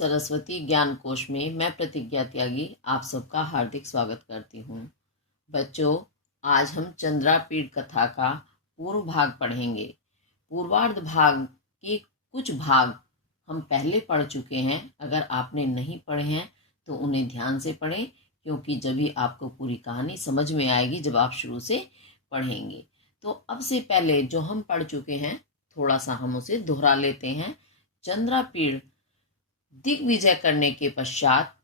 सरस्वती ज्ञान कोश में मैं प्रतिज्ञा त्यागी आप सबका हार्दिक स्वागत करती हूँ। बच्चों, आज हम चंद्रापीड़ कथा का पूर्व भाग पढ़ेंगे। पूर्वार्ध भाग के कुछ भाग हम पहले पढ़ चुके हैं। अगर आपने नहीं पढ़े हैं तो उन्हें ध्यान से पढ़ें, क्योंकि जब भी आपको पूरी कहानी समझ में आएगी जब आप शुरू से पढ़ेंगे। तो अब से पहले जो हम पढ़ चुके हैं थोड़ा सा हम उसे दोहरा लेते हैं। चंद्रापीड़ दिग्विजय करने के पश्चात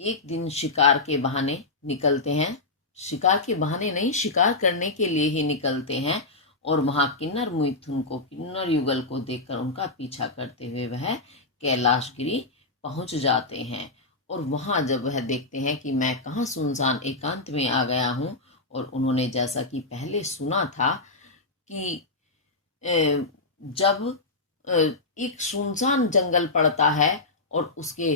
एक दिन शिकार के बहाने निकलते हैं। शिकार के बहाने नहीं, शिकार करने के लिए ही निकलते हैं। और वहां किन्नर मिथुन को, किन्नर युगल को देखकर उनका पीछा करते हुए वह कैलाशगिरी पहुंच जाते हैं। और वहां जब वह देखते हैं कि मैं कहाँ सुनसान एकांत में आ गया हूं, और उन्होंने जैसा कि पहले सुना था कि जब एक सुनसान जंगल पड़ता है और उसके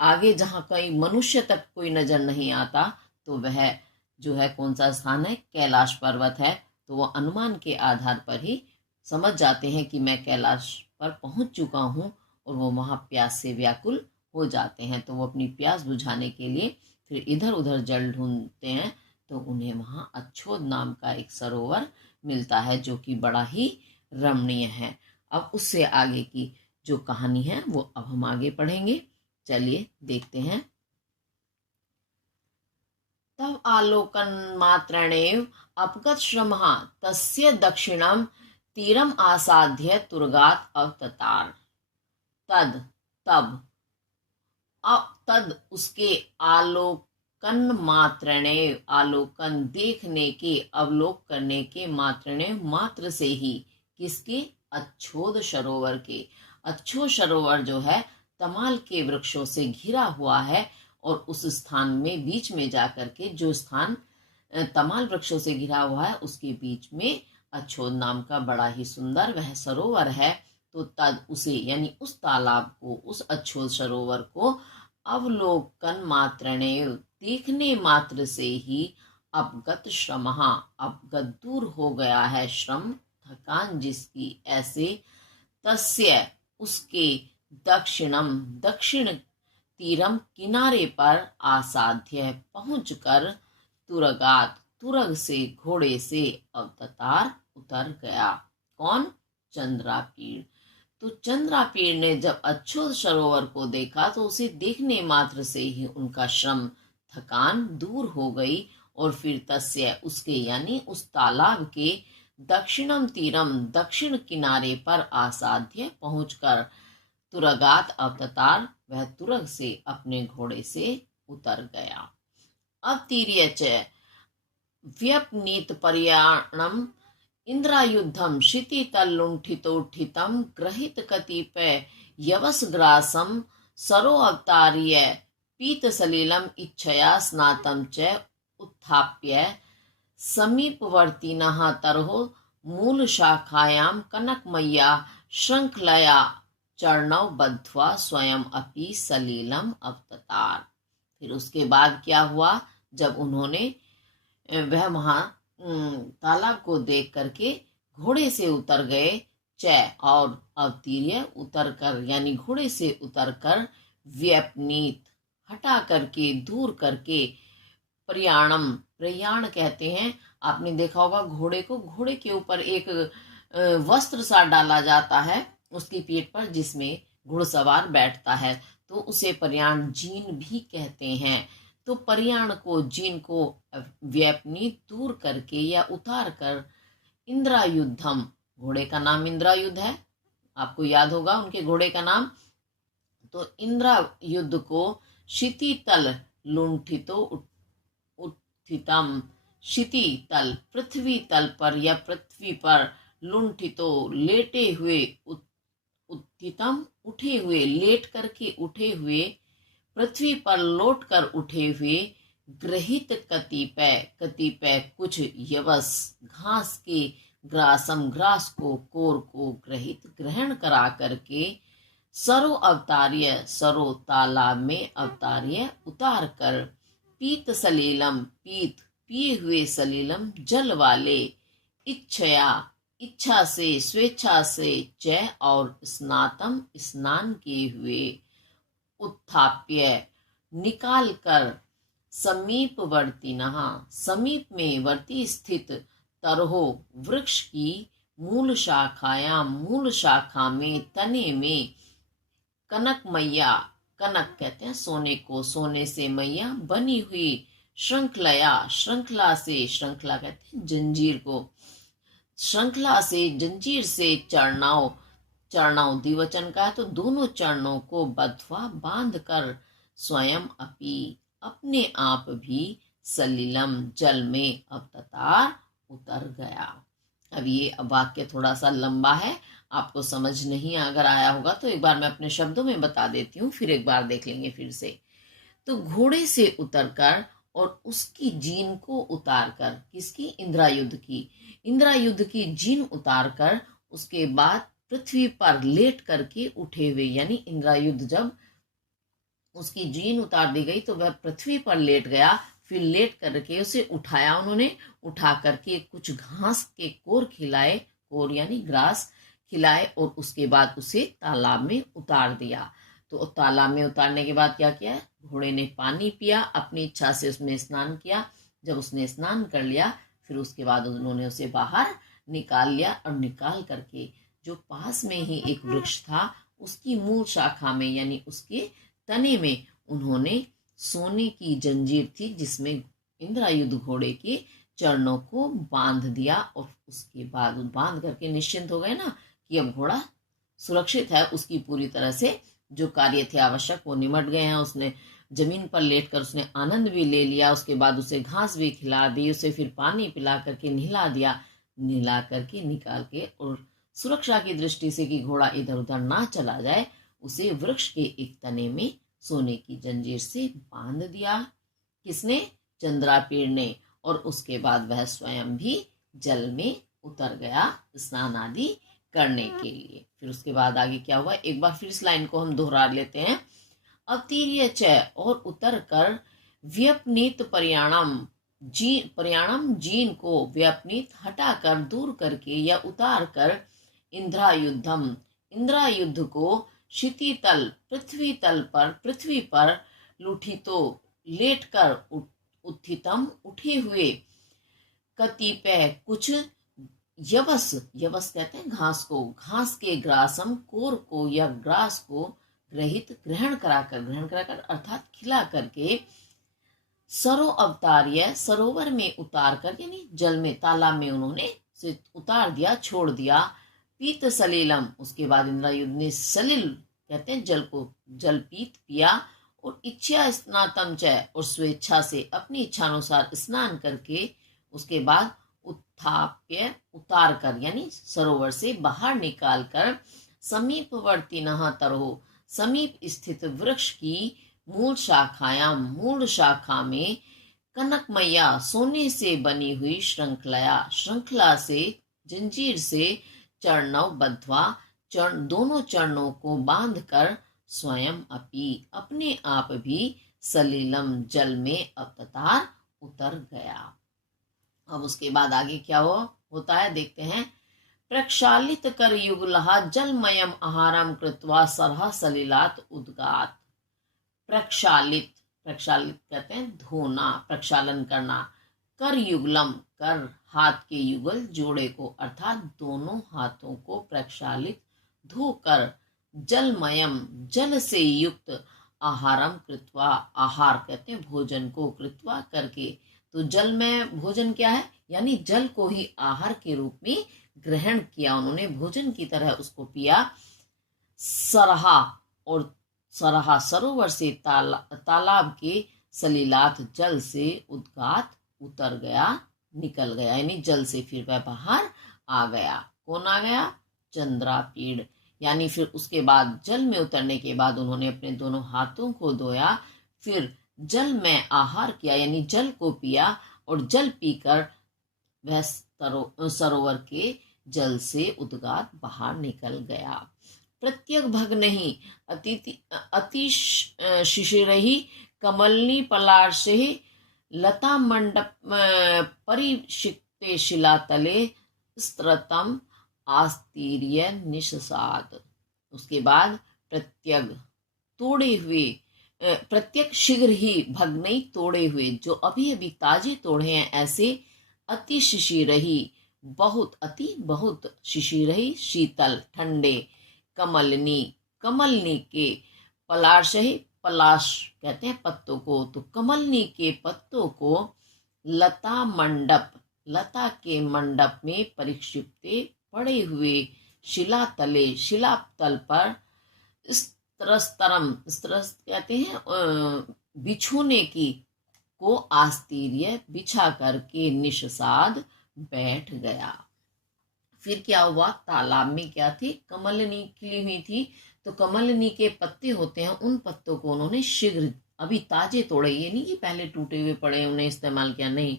आगे जहाँ कहीं मनुष्य तक कोई नजर नहीं आता, तो वह जो है कौन सा स्थान है, कैलाश पर्वत है। तो वह अनुमान के आधार पर ही समझ जाते हैं कि मैं कैलाश पर पहुंच चुका हूं, और वो वहां प्यास से व्याकुल हो जाते हैं। तो वो अपनी प्यास बुझाने के लिए फिर इधर उधर जल ढूंढते हैं। तो उन्हें वहां अच्छोद नाम का एक सरोवर मिलता है, जो कि बड़ा ही रमणीय है। अब उससे आगे की जो कहानी है वो अब हम आगे पढ़ेंगे। चलिए देखते हैं। तब आलोकन मात्रणेव अपगत श्रमः तस्य दक्षिणम तीरम आसाध्य तुरगात अवततार। तद तब तद उसके आलोकन मात्रणेव, आलोकन देखने के, अवलोक करने के, मात्रणेव मात्र से ही, किसके, अच्छोद सरोवर के। अच्छोद सरोवर जो है तमाल के वृक्षों से घिरा हुआ है, और उस स्थान में बीच में जाकर के, जो स्थान तमाल वृक्षों से घिरा हुआ है उसके बीच में अच्छोद नाम का बड़ा ही सुंदर वह सरोवर है। तो तद उसे, यानी उस तालाब को, उस अच्छोद सरोवर को अवलोकन मात्रणेव, देखने मात्र से ही, अपगत श्रमः, अपगत दूर हो गया है, श्रम थकान जिसकी, ऐसे, तस्य उसके, दक्षिणम दक्षिण, तीरम किनारे पर, आसाध्य पहुंचकर, तुरगात तुरग से, घोड़े से, अवततार उतर गया। कौन? चंद्रापीड़। तो चंद्रापीड़ ने जब अच्छोद सरोवर को देखा तो उसे देखने मात्र से ही उनका श्रम थकान दूर हो गई। और फिर तस्य उसके, यानी उस तालाब के, दक्षिणम तीरम दक्षिण किनारे पर, आसाध्य पहुंचकर, तुरगात अवततार वह तुरग से अपने घोड़े से उतर गया। अवतीर्य च व्यपनीत पर्याणम इंद्रायुद्धम क्षितितल्लुंठितोत्थितं ग्रहित कतिपय यवसग्रासम सरो अवतार्य पीतसलिलम इच्छया स्नातम च उत्थाप्य समीपवर्तिनः तरहो मूल शाखायां कनकमय्या श्रृंखलया चरणौ बद्ध्वा स्वयं अपि सलीलम अवततार। फिर उसके बाद क्या हुआ, जब उन्होंने वह वहां तालाब को देख करके घोड़े से उतर गए, च और अवतीर्य उतर कर, यानी घोड़े से उतर कर, व्यपनीत हटा करके, दूर करके, प्रयाणम, प्रयाण कहते हैं। आपने देखा होगा घोड़े को, घोड़े के ऊपर एक वस्त्र सा डाला जाता है उसकी पीठ पर, जिसमें घुड़सवार बैठता है, तो उसे प्रयाण, जीन भी कहते हैं। तो प्रयाण को, जीन को व्यपनीत दूर करके या उतार कर, इंद्रायुद्धम, घोड़े का नाम इंद्रायुद्ध है, आपको याद होगा उनके घोड़े का नाम। तो इंद्रायुद्ध को क्षितितल लुंठितो उत्थितम, क्षिति तल, पृथ्वी तल पर या पृथ्वी पर, लुंठितो लेटे हुए, उत्थितम उठे हुए, लेट करके उठे हुए, पृथ्वी पर लौट कर उठे हुए, ग्रहित कतिपय, कतिपय कुछ, यवस घास के, ग्रासम ग्रास को, कोर को, ग्रहित ग्रहण करा करके, सरो अवतार्य, सरो तालाब में, अवतार्य उतार कर, पीत सलीलम, पीत पिए हुए, सलीलम जल वाले, इच्छया इच्छा से, स्वेच्छा से, च और स्नातम स्नान किए हुए, उत्थाप्य निकाल कर समीपवर्तिनः समीप में वर्ती स्थित तरहो वृक्ष की मूल शाखायां मूल शाखा में तने में कनक मैया, कनक कहते हैं सोने को, सोने से मैया बनी हुई श्रृंखलया, श्रृंखला से, श्रृंखला कहते हैं जंजीर को, श्रृंखला से जंजीर से चरणाओं, चरणाओं द्विवचन का है तो दोनों चरणों को बद्ध्वा बांध कर स्वयं अपि अपने आप भी सलिलम जल में अवततार उतर गया। अब ये वाक्य थोड़ा सा लंबा है, आपको समझ नहीं अगर आया होगा तो एक बार मैं अपने शब्दों में बता देती हूँ, फिर एक बार देख लेंगे फिर से। तो घोड़े से उतरकर और उसकी जीन को उतारकर, किसकी? इंद्रायुध की, इंद्रायुध की जीन उतारकर उसके बाद पृथ्वी पर लेट करके उठे हुए, यानी इंद्रायुध जब उसकी जीन उतार दी गई तो वह पृथ्वी पर लेट गया, फिर लेट करके उसे उठाया उन्होंने, उठा करके कुछ घास के कोर खिलाए, कोर यानी ग्रास खिलाए, और उसके बाद उसे तालाब में उतार दिया। तो तालाब में उतारने के बाद क्या किया? घोड़े ने पानी पिया, अपनी इच्छा से उसमें स्नान किया। जब उसने स्नान कर लिया फिर उसके बाद उन्होंने उसे बाहर निकाल लिया, और निकाल करके जो पास में ही एक वृक्ष था उसकी मूल शाखा में यानी उसके तने में उन्होंने सोने की जंजीर थी जिसमें इंद्रायुध घोड़े के चरणों को बांध दिया, और उसके बाद बांध करके निश्चिंत हो गए ना कि अब घोड़ा सुरक्षित है, उसकी पूरी तरह से जो कार्य थे आवश्यक वो निमट गए हैं। उसने जमीन पर लेटकर उसने आनंद भी ले लिया, उसके बाद उसे घास भी खिला दी, उसे फिर पानी पिला करके नहला दिया, नहला करके निकाल के, और सुरक्षा की दृष्टि से कि घोड़ा इधर उधर ना चला जाए, उसे वृक्ष के एक तने में सोने की जंजीर से बांध दिया। किसने? चंद्रापीड़ ने। और उसके बाद वह स्वयं भी जल में उतर गया स्नान आदि करने के लिए। फिर उसके बाद आगे क्या हुआ, एक बार फिर इस लाइन को हम दोहरा लेते हैं। अवतीर्य च, और उतर कर व्यपनीत प्रयाणम जीन को व्यपनीत हटाकर दूर करके या उतार कर इंद्रायुद्धम इंद्रायुद्ध को क्षितितल पृथ्वी पर लुठितो लेट कर उत्थितम उठे हुए कतिपय कुछ यवस, यवस कहते हैं घास को, घास के ग्रासम कोर को या ग्रास को ग्रहण कराकर अर्थात खिला करके सरो अवतार्य सरोवर में उतार कर यानी जल में तालाब में उन्होंने से उतार दिया, छोड़ दिया। पीत सलीलम, उसके बाद इंद्रायुध ने सलिल कहते हैं जल को, जल पीत पिया, और इच्छा स्नातम च, और स्वेच्छा से अपनी इच्छा अनुसार स्नान करके उसके बाद उत्थाप्य उतार कर यानी सरोवर से बाहर निकाल कर समीपवर्ती नहा तरहो समीप स्थित वृक्ष की मूल शाखा में कनक मैया सोने से बनी हुई श्रृंखला से जंजीर से चरणों बद्ध्वा दोनों चरणों को बांधकर स्वयं अपने आप भी सलीलम जल में अवततार उतर गया। अब उसके बाद आगे क्या होता है देखते हैं। प्रक्षालित कर युगलहा जलमयम आहारम कृत्वा सरह सलिलात उद्गात। प्रक्षालित कहते हैं धोना, प्रक्षालन करना। कर युगलम, कर हाथ के युगल जोड़े को अर्थात दोनों हाथों को प्रक्षालित धोकर जलमयम जल से युक्त आहारम कृत्वा, आहार कहते हैं भोजन को, कृत्वा करके, तो जल में भोजन क्या है यानी जल को ही आहार के रूप में ग्रहण किया उन्होंने, भोजन की तरह उसको पिया। सरहा, और सरहा सरोवर से तालाब के सलीलात जल से उद्गात उतर गया, निकल गया, यानी जल से फिर वह बाहर आ गया। कौन आ गया? चंद्रापीड़। यानी फिर उसके बाद जल में उतरने के बाद उन्होंने अपने दोनों हाथों को धोया, फिर जल में आहार किया यानी जल को पिया, और जल पीकर वह सरोवर के जल से उद्गात बाहर निकल गया। प्रत्यक भग नहीं अति शिशिरहि कमलनी पलाशे लता मंडप परिषिक्ते शिलातले स्त्रतम आस्तीर्य निषसाद। उसके बाद प्रत्यग तोड़े हुए प्रत्येक शीघ्र ही भगनई तोड़े हुए, जो अभी अभी ताजे तोड़े हैं ऐसे, अति शिशिरही बहुत, अति बहुत, शिशिरही शीतल ठंडे, कमलनी कमलनी के, पलाशही पलाश कहते हैं पत्तों को, तो कमलनी के पत्तों को, लता मंडप लता के मंडप में परिक्षिप्ते पड़े हुए, शिला तले शिला तल पर, स्तरस्तरम स्तरस कहते हैं बिछोने की, को आस्तीर्य बिछा करके निषसाद बैठ गया। फिर क्या हुआ, तालाब में क्या थी, कमलनी खिली हुई थी, तो कमलनी के पत्ते होते हैं, उन पत्तों को उन्होंने शीघ्र अभी ताजे तोड़े, ये नहीं कि पहले टूटे हुए पड़े उन्हें इस्तेमाल किया, नहीं,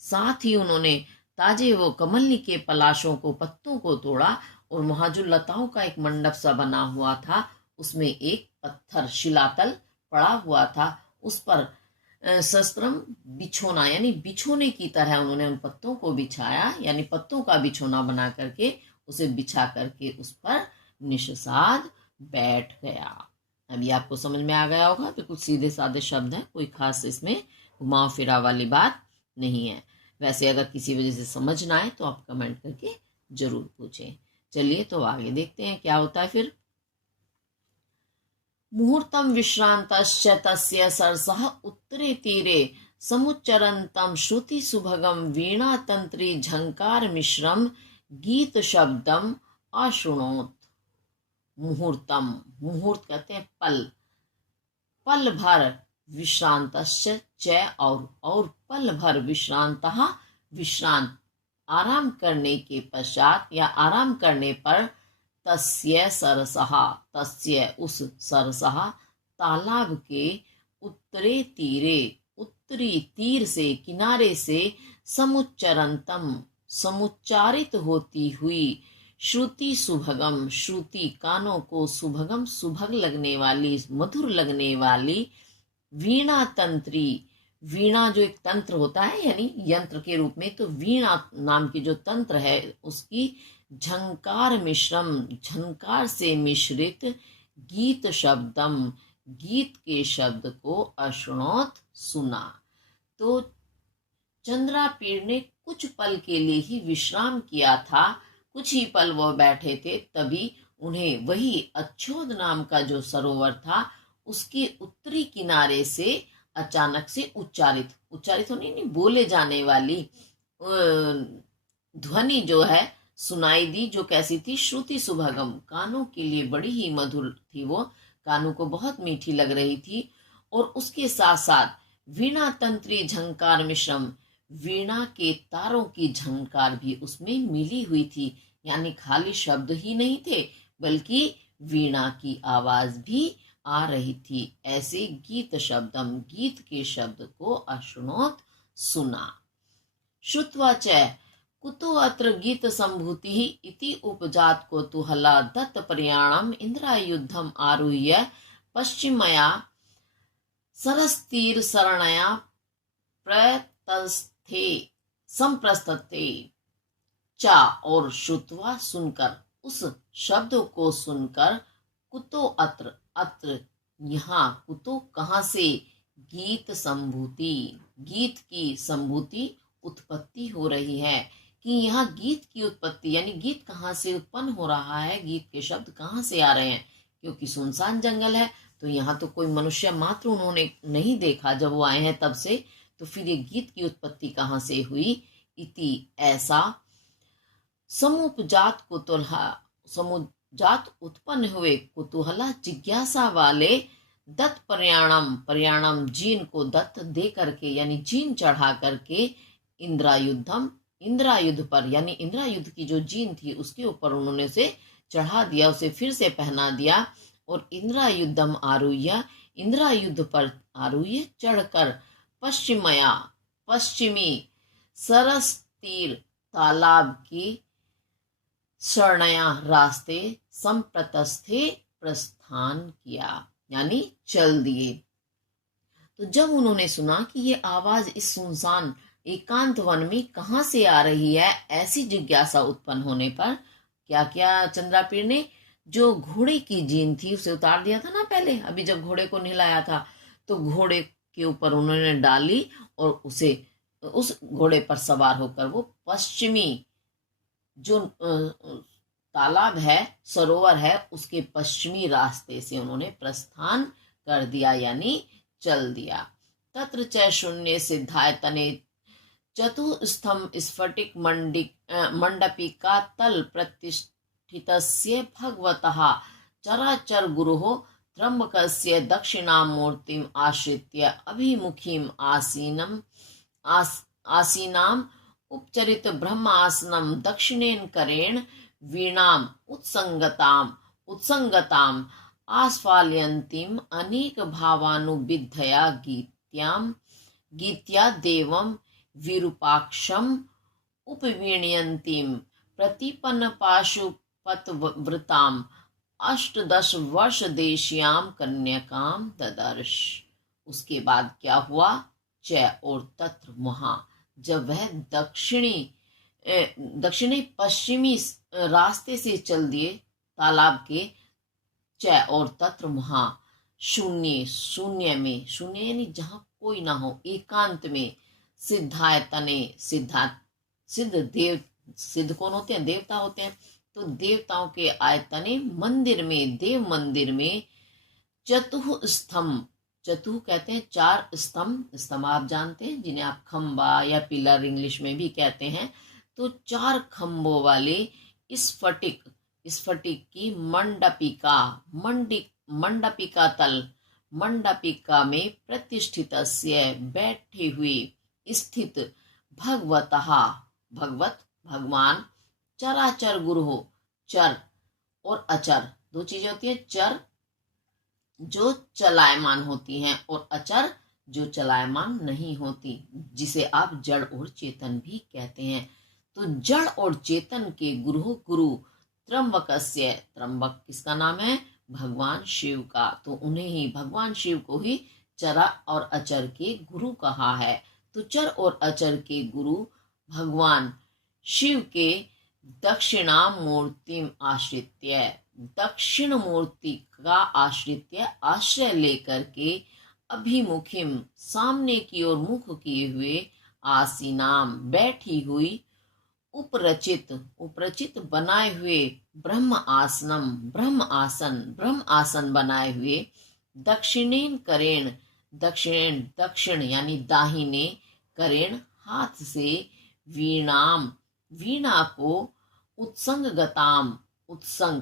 साथ ही उन्होंने ताजे वो कमलनी के पलाशों को, पत्तों को तोड़ा, और वहां जो लताओं का एक मंडप सा बना हुआ था, उसमें एक पत्थर शिलातल पड़ा हुआ था, उस पर शस्त्रम बिछोना, यानी बिछोने की तरह उन्होंने उन पत्तों को बिछाया, यानी पत्तों का बिछोना बना करके उसे बिछा करके उस पर निषसाद बैठ गया। अभी आपको समझ में आ गया होगा, बिल्कुल सीधे साधे शब्द हैं, कोई खास इसमें घुमाव फिरा वाली बात नहीं है। वैसे अगर किसी वजह से समझ ना आए तो आप कमेंट करके जरूर पूछें। चलिए तो आगे देखते हैं क्या होता है फिर। मुहूर्तम विश्रांतश्च तस्य सरसः उत्तरे तीरे समुच्चरन्तं श्रुति सुभगम वीणा तंत्री झंकार मिश्रम गीत शब्दम अशृणोत। मुहूर्तम, मुहूर्त कहते हैं पल, पल भर, विश्रांतश्च च और पल भर, विश्रांतः विश्रांत, आराम करने के पश्चात या आराम करने पर, तस्य सरसहा, तस्य उस सरसहा, तालाब के उत्तरे तीरे, उत्तरी तीर से, किनारे से, समुच्चरंतम, समुच्चारित होती हुई, श्रुति सुभगम, श्रुति कानों को, सुभगम सुभग लगने वाली, मधुर लगने वाली, वीणा तंत्री, वीणा जो एक तंत्र होता है यानी यंत्र के रूप में, तो वीणा नाम की जो तंत्र है उसकी, झंकार मिश्रम, झंकार से मिश्रित, गीत शब्दम, गीत के शब्द को, अशृणोत सुना। तो चंद्रापीड़ ने कुछ पल के लिए ही विश्राम किया था, कुछ ही पल वो बैठे थे, तभी उन्हें वही अच्छोद नाम का जो सरोवर था उसके उत्तरी किनारे से अचानक से उच्चारित, उच्चारित होने नहीं, बोले जाने वाली ध्वनि जो है सुनाई दी, जो कैसी थी, श्रुति सुभगम, कानों के लिए बड़ी ही मधुर थी, वो कानों को बहुत मीठी लग रही थी, और उसके साथ साथ वीणा तंत्री झंकार मिश्रम, वीणा के तारों की झंकार भी उसमें मिली हुई थी, यानी खाली शब्द ही नहीं थे बल्कि वीणा की आवाज भी आ रही थी। ऐसे गीत शब्दम, गीत के शब्द को अशृणोत सुना। श्रुत्वा च कुतो अत्र गीत संभूति इति उपजात कौतूहला दत्त प्रयाणम इंद्रायुद्धम आरुह्य पश्चिमया सरस्तीर शरणया प्रतस्थे संप्रस्थे चा, और श्रुत्वा सुनकर, उस शब्द को सुनकर, कुतो अत्र, अत्र यहाँ, कुतो कहाँ से, गीत संभूति, गीत की संभूति उत्पत्ति हो रही है, कि यहाँ गीत की उत्पत्ति यानी गीत कहाँ से उत्पन्न हो रहा है, गीत के शब्द कहाँ से आ रहे हैं, क्योंकि सुनसान जंगल है, तो यहाँ तो कोई मनुष्य मात्र उन्होंने नहीं देखा जब वो आए हैं तब से, तो फिर ये गीत की उत्पत्ति कहाँ से हुई, इति ऐसा, समुपजात कुतूहला, समुजात उत्पन्न हुए, कुतूहला जिज्ञासा वाले, दत्त प्रयाणम, प्रयाणम जीन को दत्त दे करके यानी जीन चढ़ा करके, इंद्रायुद्धम, इंद्रायुद्ध पर यानी इंद्रायुद्ध की जो जीन थी उसके ऊपर उन्होंने उसे चढ़ा दिया, उसे फिर से पहना दिया, और इंद्रायुद्धम आरुह्य, इंद्रायुद्ध पर आरुह्य चढ़कर, पश्चिमया, पश्चिमी, सरस तीर, तालाब की, शरणया रास्ते, संप्रतस्थे प्रस्थान किया, यानी चल दिए। तो जब उन्होंने सुना कि ये आवाज इस सुनसान एकांत वन में कहाँ से आ रही है, ऐसी जिज्ञासा उत्पन्न होने पर क्या किया चंद्रापीड़ ने, जो घोड़े की जीन थी उसे उतार दिया था ना पहले, अभी जब घोड़े को नहलाया था, तो घोड़े के ऊपर उन्होंने डाली और उसे उस घोड़े पर सवार होकर वो पश्चिमी जो तालाब है, सरोवर है, उसके पश्चिमी रास्ते से उन्होंने प्रस्थान कर दिया, यानी चल दिया। तत्र च शून्य सिद्धाय तने चतुस्तंभ स्फटिक मंडपिका तल प्रतिष्ठितस्य भगवतः चराचर गुरुः त्र्यंबकस्य दक्षिणामूर्तिम् आश्रित्य अभिमुखीम् आसीनाम् उपचरित ब्रह्मासनम दक्षिणेन करेण वीणाम उत्संगताम आस्फालयन्तीम अनेक भावानुविद्धया गीत्या देवं विरूपाक्षम उपवीणयन्तीम प्रतिपन्न पाशुपतव्रताम 18 वर्ष देशियाम कन्याकाम ददर्श। उसके बाद क्या हुआ? च और तत्र वहां, जब वह दक्षिणी पश्चिमी रास्ते से चल दिए तालाब के, च और तत्र वहां, शून्य शून्य में, शून्य यानी जहां कोई ना हो, एकांत में, सिद्धायतने सिद्ध देव, सिद्ध कौन होते हैं? देवता होते हैं। तो देवताओं के आयतने मंदिर में, देव मंदिर में, चतुस्तंभ, चतुः कहते हैं 4 स्तंभ, स्तंभ आप जानते हैं जिन्हें आप खंबा या पिलर इंग्लिश में भी कहते हैं। तो 4 खंभों वाले स्फटिक की मंडपिका तल, मंडपिका में प्रतिष्ठित बैठे हुए, स्थित, भगवत भगवान, चराचर गुरु, चर और अचर, 2 चीजें होती हैं, चर जो चलायमान होती हैं और अचर जो चलायमान नहीं होती, जिसे आप जड़ और चेतन भी कहते हैं। तो जड़ और चेतन के गुरु त्र्यंबकस्य, त्र्यंबक किसका नाम है? भगवान शिव का। तो उन्हें ही, भगवान शिव को ही चरा और अचर के गुरु कहा है। तो चर और अचर के गुरु भगवान शिव के दक्षिणामूर्ति आश्रित्य, दक्षिण मूर्ति का आश्रय लेकर के, अभिमुखिम सामने की ओर मुख किए हुए, आसीनाम बैठी हुई, उपरचित बनाए हुए, ब्रह्म आसन बनाए हुए, दक्षिणेन करेण, दक्षिण यानी दाहिने, करेण हाथ से, वीणा को, उत्संग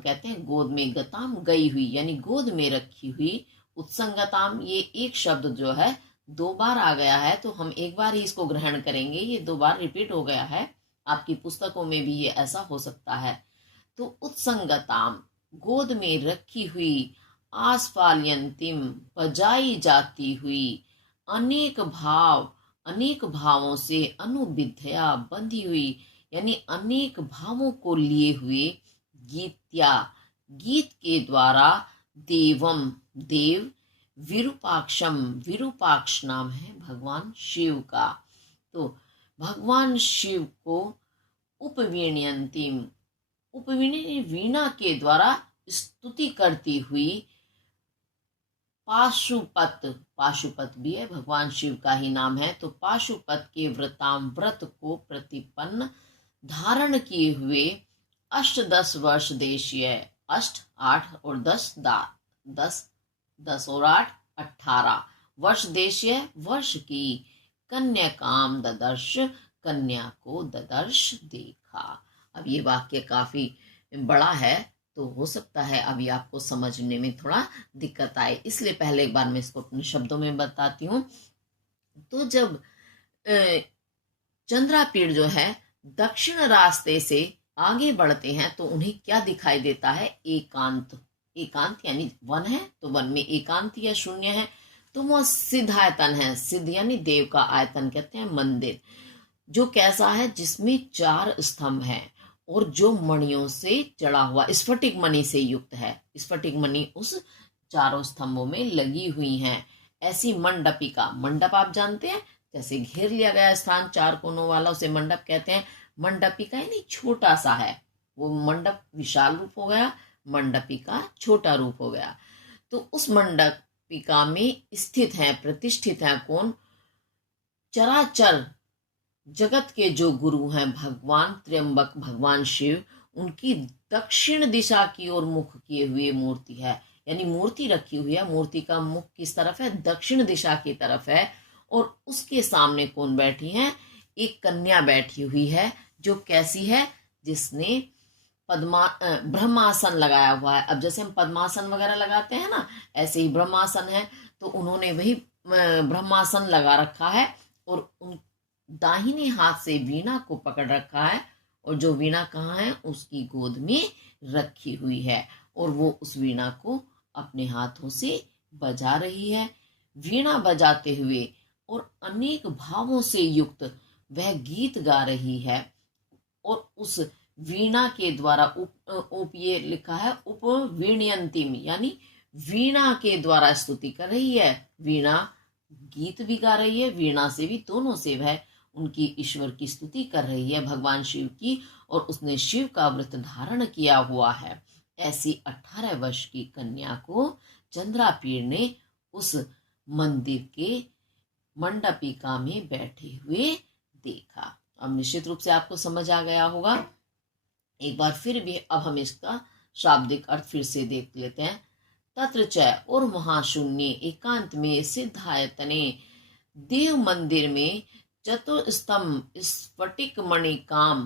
कहते हैं गोद में, गताम गई हुई यानी गोद में रखी हुई, उत्संगताम, ये एक शब्द जो है 2 बार आ गया है, तो हम एक बार ही इसको ग्रहण करेंगे, ये 2 बार रिपीट हो गया है, आपकी पुस्तकों में भी ये ऐसा हो सकता है। तो उत्संगताम गोद में रखी हुई, आस्फाल्यंतिम बजाई जाती हुई, अनेक भावों से, अनुविद्या बंधी हुई यानी अनेक भावों को लिए हुए, गीत के द्वारा, देव, विरूपाक्ष नाम है भगवान शिव का। तो भगवान शिव को उपवीणयंतीम, वीणा के द्वारा स्तुति करती हुई, पाशुपत भी है, भगवान शिव का ही नाम है। तो पाशुपत के व्रत को प्रतिपन्न धारण किए हुए, 8 वर्ष देशीय, 8 और 10 और 8 18 वर्ष देशीय, वर्ष की, कन्याकाम ददर्श, कन्या को ददर्श देखा। अब ये वाक्य काफी बड़ा है, तो हो सकता है अभी आपको समझने में थोड़ा दिक्कत आए, इसलिए पहले एक बार मैं इसको अपने शब्दों में बताती हूँ। तो जब चंद्रापीड़ जो है दक्षिण रास्ते से आगे बढ़ते हैं, तो उन्हें क्या दिखाई देता है? एकांत यानी वन है, तो वन में एकांत या शून्य है, तो वह सिद्धायतन है, सिद्ध यानी देव का आयतन कहते हैं, मंदिर, जो कैसा है? जिसमें 4 स्तंभ हैं और जो मणियों से चढ़ा हुआ, स्फटिक मणि से युक्त है, स्फटिक मणि उस 4 स्तंभों में लगी हुई हैं। ऐसी मंडपिका, मंडप आप जानते हैं, जैसे घेर लिया गया स्थान 4 कोनों वाला, उसे मंडप कहते हैं। मंडपिका यानी छोटा सा है, वो मंडप विशाल रूप हो गया, मंडपिका छोटा रूप हो गया। तो उस मंडपिका में स्थित है, प्रतिष्ठित है कौन? चराचर जगत के जो गुरु हैं भगवान त्र्यंबक, भगवान शिव, उनकी दक्षिण दिशा की ओर मुख किए हुए मूर्ति है। यानी मूर्ति रखी हुई है, मूर्ति का मुख किस तरफ है? दक्षिण दिशा की तरफ है। और उसके सामने कौन बैठी है? एक कन्या बैठी हुई है, जो कैसी है? जिसने ब्रह्मासन लगाया हुआ है। अब जैसे हम पद्मासन वगैरह लगाते हैं ना, ऐसे ही ब्रह्मासन है। तो उन्होंने वही ब्रह्मासन लगा रखा है और उन दाहिने हाथ से वीणा को पकड़ रखा है। और जो वीणा कहाँ है? उसकी गोद में रखी हुई है। और वो उस वीणा को अपने हाथों से बजा रही है। वीणा बजाते हुए और अनेक भावों से युक्त वह गीत गा रही है। और उस वीणा के द्वारा ये लिखा है उपवीणयंतिम, यानी वीणा के द्वारा स्तुति कर रही है। वीणा गीत भी गा रही है, वीणा से भी, दोनों से वह उनकी ईश्वर की स्तुति कर रही है, भगवान शिव की। और उसने शिव का व्रत धारण किया हुआ है। ऐसी 18 वर्ष की कन्या को चंद्रापीड़ ने उस मंदिर के मंडपिका में बैठे हुए देखा। अब निश्चित रूप से आपको समझ आ गया होगा। एक बार फिर भी अब हम इसका शाब्दिक अर्थ फिर से देख लेते हैं। तत्र च, और महाशून्य एकांत में सिद्धायतने देव मंदिर में चतुस्तंभ स्फटिक मणिकाम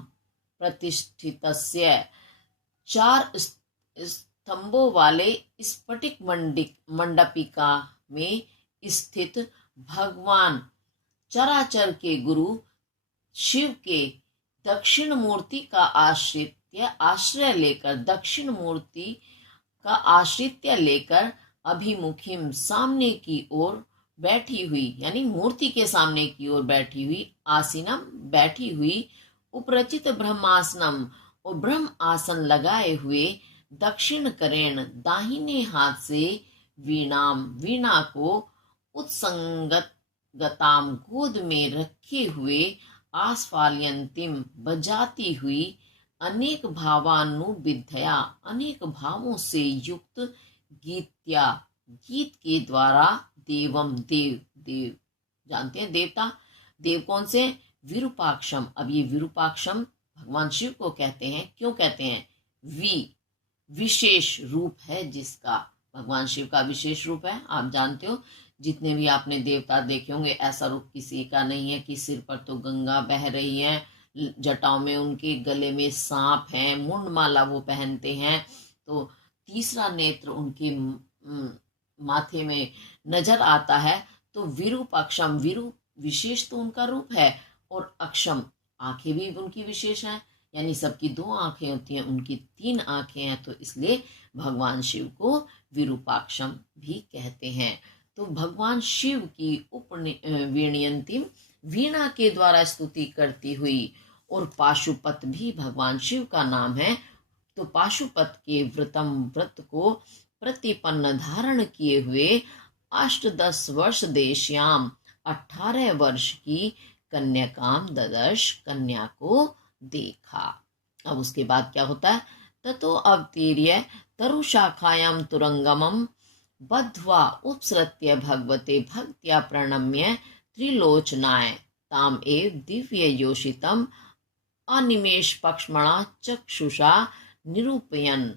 प्रतिष्ठितस्य, 4 स्तंभों वाले स्फटिक मंडपिका में स्थित भगवान चराचर के गुरु शिव के दक्षिण मूर्ति का आश्रय लेकर, दक्षिण मूर्ति का आश्रित्य लेकर अभिमुखिम, सामने की ओर बैठी हुई, यानी मूर्ति के सामने की ओर बैठी हुई, आसीनम बैठी हुई, उपरचित ब्रह्मासनम, और ब्रह्म आसन लगाए हुए, दक्षिण करेण दाहिने हाथ से, वीणाम वीणा को, उत्संगत गताम गोद में रखे हुए, आस्फाल्यंतिम बजाती हुई, अनेक भावानुविधया अनेक भावों से युक्त, गीत्या गीत के द्वारा, देवम देव, देव जानते हैं देवता, देव कौन से? विरूपाक्षम। अब ये विरूपाक्षम भगवान शिव को कहते हैं। क्यों कहते हैं? विशेष रूप है जिसका, भगवान शिव का विशेष रूप है। आप जानते हो, जितने भी आपने देवता देखे होंगे, ऐसा रूप किसी का नहीं है कि सिर पर तो गंगा बह रही है, जटाओं में उनके गले में सांप है, मुंडमाला वो पहनते हैं, तो तीसरा नेत्र उनके माथे में नजर आता है। तो विरूपाक्षम, विरूप विशेष तो उनका रूप है, और अक्षम आंखें भी उनकी विशेष हैं। यानी सबकी 2 आंखें होती हैं, उनकी 3 आंखें हैं। तो इसलिए भगवान शिव को विरूपाक्षम भी कहते हैं। तो भगवान शिव की उपवीणयंतिम, वीणा के द्वारा स्तुति करती हुई, और पाशुपत भी भगवान शिव का नाम है। तो पाशुपत के व्रत को प्रतिपन्न धारण किए हुए 8-10 वर्ष देश्याम, 18 वर्ष की कन्याकाम ददर्श, कन्या को देखा। अब उसके बाद क्या होता है? ततो अवतीर्य तरुशाखायां तुरंगमं बद्ध्वा उपसृत्य भगवते भक्त्या प्रणम्य, त्रिलोचनाय ताम एव दिव्य योषितम अनिमेष पक्ष्मणा चक्षुषा निरूपयन्,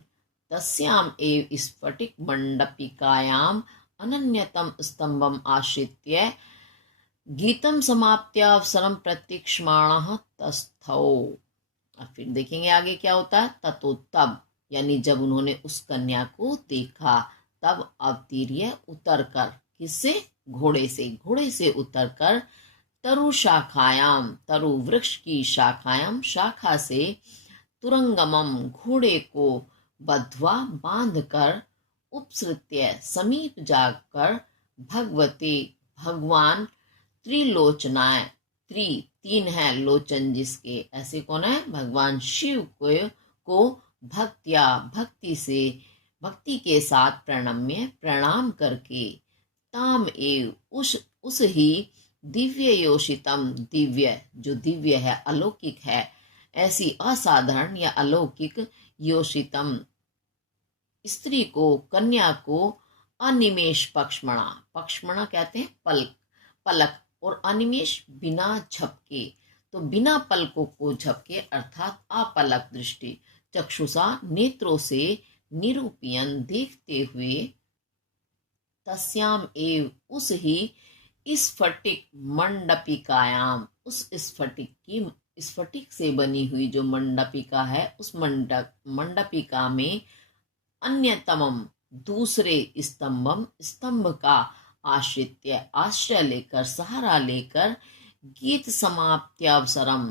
तस्याम एव स्फटिक मंडपिकायाम अनन्यतम स्तंभम आश्रित्य, गीतम समाप्त्य अवसरम प्रतीक्षमाणः तस्थौ। अब फिर देखेंगे आगे क्या होता है। ततो तब, यानी जब उन्होंने उस कन्या को देखा, तब अवतीर्य उतरकर, किससे? घोड़े से, घोड़े से उतरकर, तरु शाखायाम, तरु वृक्ष की शाखायाम, शाखा से, तुरंगमम घोड़े को, बद्ध्वा बांधकर, उपसृत्य समीप जाकर, भगवते भगवान, त्रिलोचनाय, 3 है लोचन जिसके, ऐसे कौन है? भगवान शिव को भक्त्या भक्ति से, भक्ति के साथ, प्रणम्य प्रणाम करके, ताम एव उस ही, दिव्य योषितम दिव्य, जो दिव्य है, अलौकिक है, ऐसी असाधारण या अलौकिक, योषितम स्त्री को, कन्या को अनिमेष पक्ष्मणा, पक्ष्मणा कहते हैं पलक, पलक, और अनिमेष बिना झपके, तो बिना पलकों को झपके अर्थात अपलक दृष्टि, चक्षुषा नेत्रों से निरूपियन देखते हुए, तस्याम एव उस ही स्फटिक मंडपिकायाम, उस स्फटिक की, स्फटिक से बनी हुई जो मंडपिका है उस मंडपिका में अन्यतमम दूसरे स्तंभम, स्तंभ का आश्रित्य, आश्रय लेकर, सहारा लेकर, गीत समाप्ति अवसरम,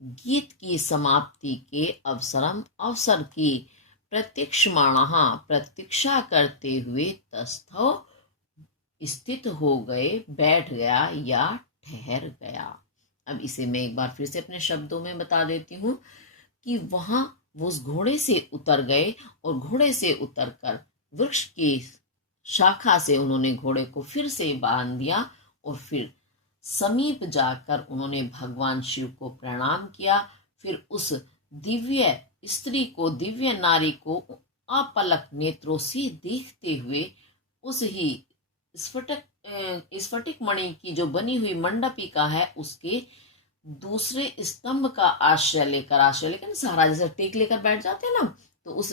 गीत की समाप्ति के अवसरम, अवसर की प्रतीक्षमाणः, प्रतीक्षा करते हुए, तस्थौ स्थित हो गए, बैठ गया या ठहर गया। अब इसे मैं एक बार फिर से अपने शब्दों में बता देती हूँ कि वहां वो उस घोड़े से उतर गए और घोड़े से उतरकर वृक्ष की शाखा से उन्होंने घोड़े को फिर से बांध दिया और फिर समीप जाकर उन्होंने भगवान शिव को प्रणाम किया। फिर उस दिव्य स्त्री को, दिव्य नारी को अपलक नेत्रों से देखते हुए उस ही स्फटिक मणि की जो बनी हुई मंडपिका है उसके दूसरे स्तंभ का आश्रय लेकर सहारा, जैसे टेक लेकर बैठ जाते हैं ना, तो उस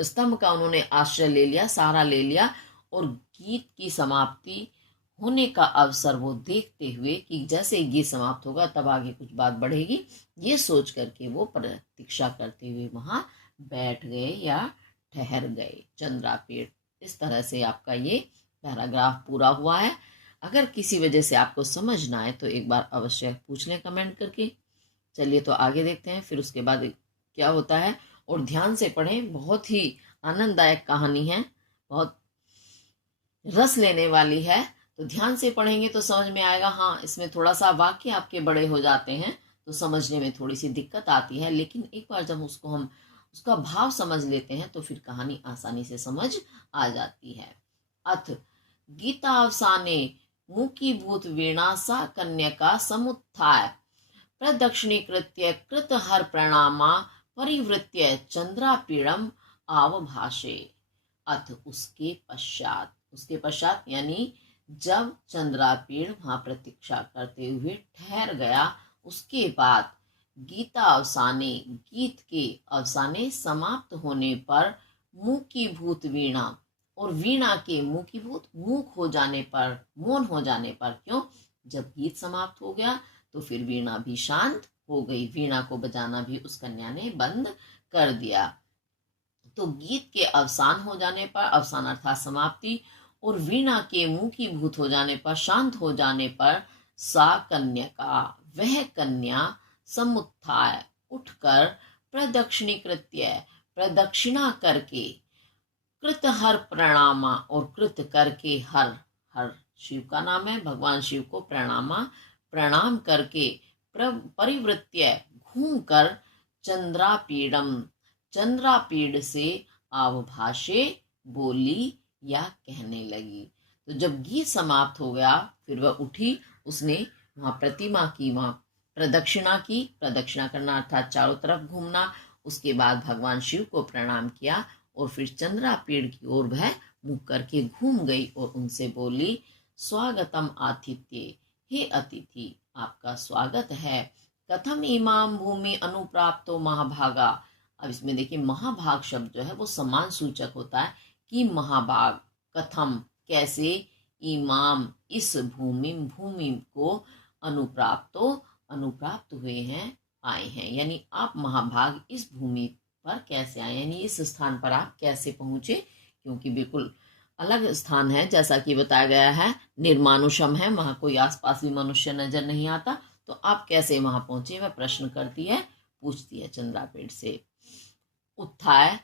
स्तंभ का उन्होंने आश्रय ले लिया, सहारा ले लिया, और गीत की समाप्ति होने का अवसर वो देखते हुए कि जैसे गीत समाप्त होगा तब आगे कुछ बात बढ़ेगी, ये सोच करके वो प्रतीक्षा करते हुए वहां बैठ गए या ठहर गए। चंद्रापेड़। इस तरह से आपका ये पैराग्राफ पूरा हुआ है। अगर किसी वजह से आपको समझ ना आए तो एक बार अवश्य पूछ लें कमेंट करके। चलिए तो आगे देखते हैं फिर उसके बाद क्या होता है, और ध्यान से पढ़ें, बहुत ही आनंददायक कहानी है, बहुत रस लेने वाली है, तो ध्यान से पढ़ेंगे तो समझ में आएगा। हाँ, इसमें थोड़ा सा वाक्य आपके बड़े हो जाते हैं तो समझने में थोड़ी सी दिक्कत आती है, लेकिन एक बार जब उसको हम उसका भाव समझ लेते हैं तो फिर कहानी आसानी से समझ आ जाती है। अथ गीता अवसाने मुखीभूत वीणा सा कन्यका समुत्थाय प्रदक्षिणीकृत्य कृतहर प्रणामा परिवृत्य चंद्रापीड़म आवभाषे। अथ उसके पश्चात यानी जब चंद्रापीड़ वहां प्रतीक्षा करते हुए ठहर गया, उसके बाद गीता अवसाने, गीत के अवसाने समाप्त होने पर, मुखीभूत वीणा, और वीणा के मुखीभूत मूक हो जाने पर, मौन हो जाने पर, क्यों, जब गीत समाप्त हो गया तो फिर वीणा भी शांत हो गई, वीणा को बजाना भी उस कन्या ने बंद कर दिया। तो गीत के अवसान हो जाने पर, अवसान अर्थात समाप्ति, और वीणा के मुखीभूत हो जाने पर, शांत हो जाने पर, सा कन्या, वह कन्या, समुत्थाय, उठकर, प्रदक्षिणीकृत्य, प्रदक्षिणा करके, कृतहर प्रणामा, और कृत करके, हर, हर शिव का नाम है, भगवान शिव को प्रणामा, प्रणाम करके, परिवृत्य, घूमकर, चंद्रापीड़म, चंद्रापीड़ से, आवभाषे, बोली या कहने लगी। तो जब गीत समाप्त हो गया फिर वह उठी, उसने वहां प्रतिमा की, वहां प्रदक्षिणा की, प्रदक्षिणा करना अर्थात चारों तरफ घूमना, उसके बाद भगवान शिव को प्रणाम किया और फिर चंद्रापीड़ की ओर वह मुख करके घूम गई और उनसे बोली, स्वागतम आतिथ्य, हे अतिथि आपका स्वागत है, कथम इमाम भूमि अनुप्राप्तो महाभागा। अब इसमें देखिए महाभाग शब्द जो है वो सम्मान सूचक होता है कि महाभाग, कथम कैसे, इमाम इस भूमि, भूमि को, अनुप्राप्तो अनुप्राप्त हुए हैं, आए हैं, यानी आप महाभाग इस भूमि पर कैसे आए, यानी इस स्थान पर आप कैसे पहुंचे, क्योंकि बिल्कुल अलग स्थान है, जैसा कि बताया गया है, निर्मानुषम है, वहां कोई आसपास भी मनुष्य नजर नहीं आता, तो आप कैसे वहां पहुंचे, वह प्रश्न करती है, पूछती है चंद्रापेड़ से। उत्थाय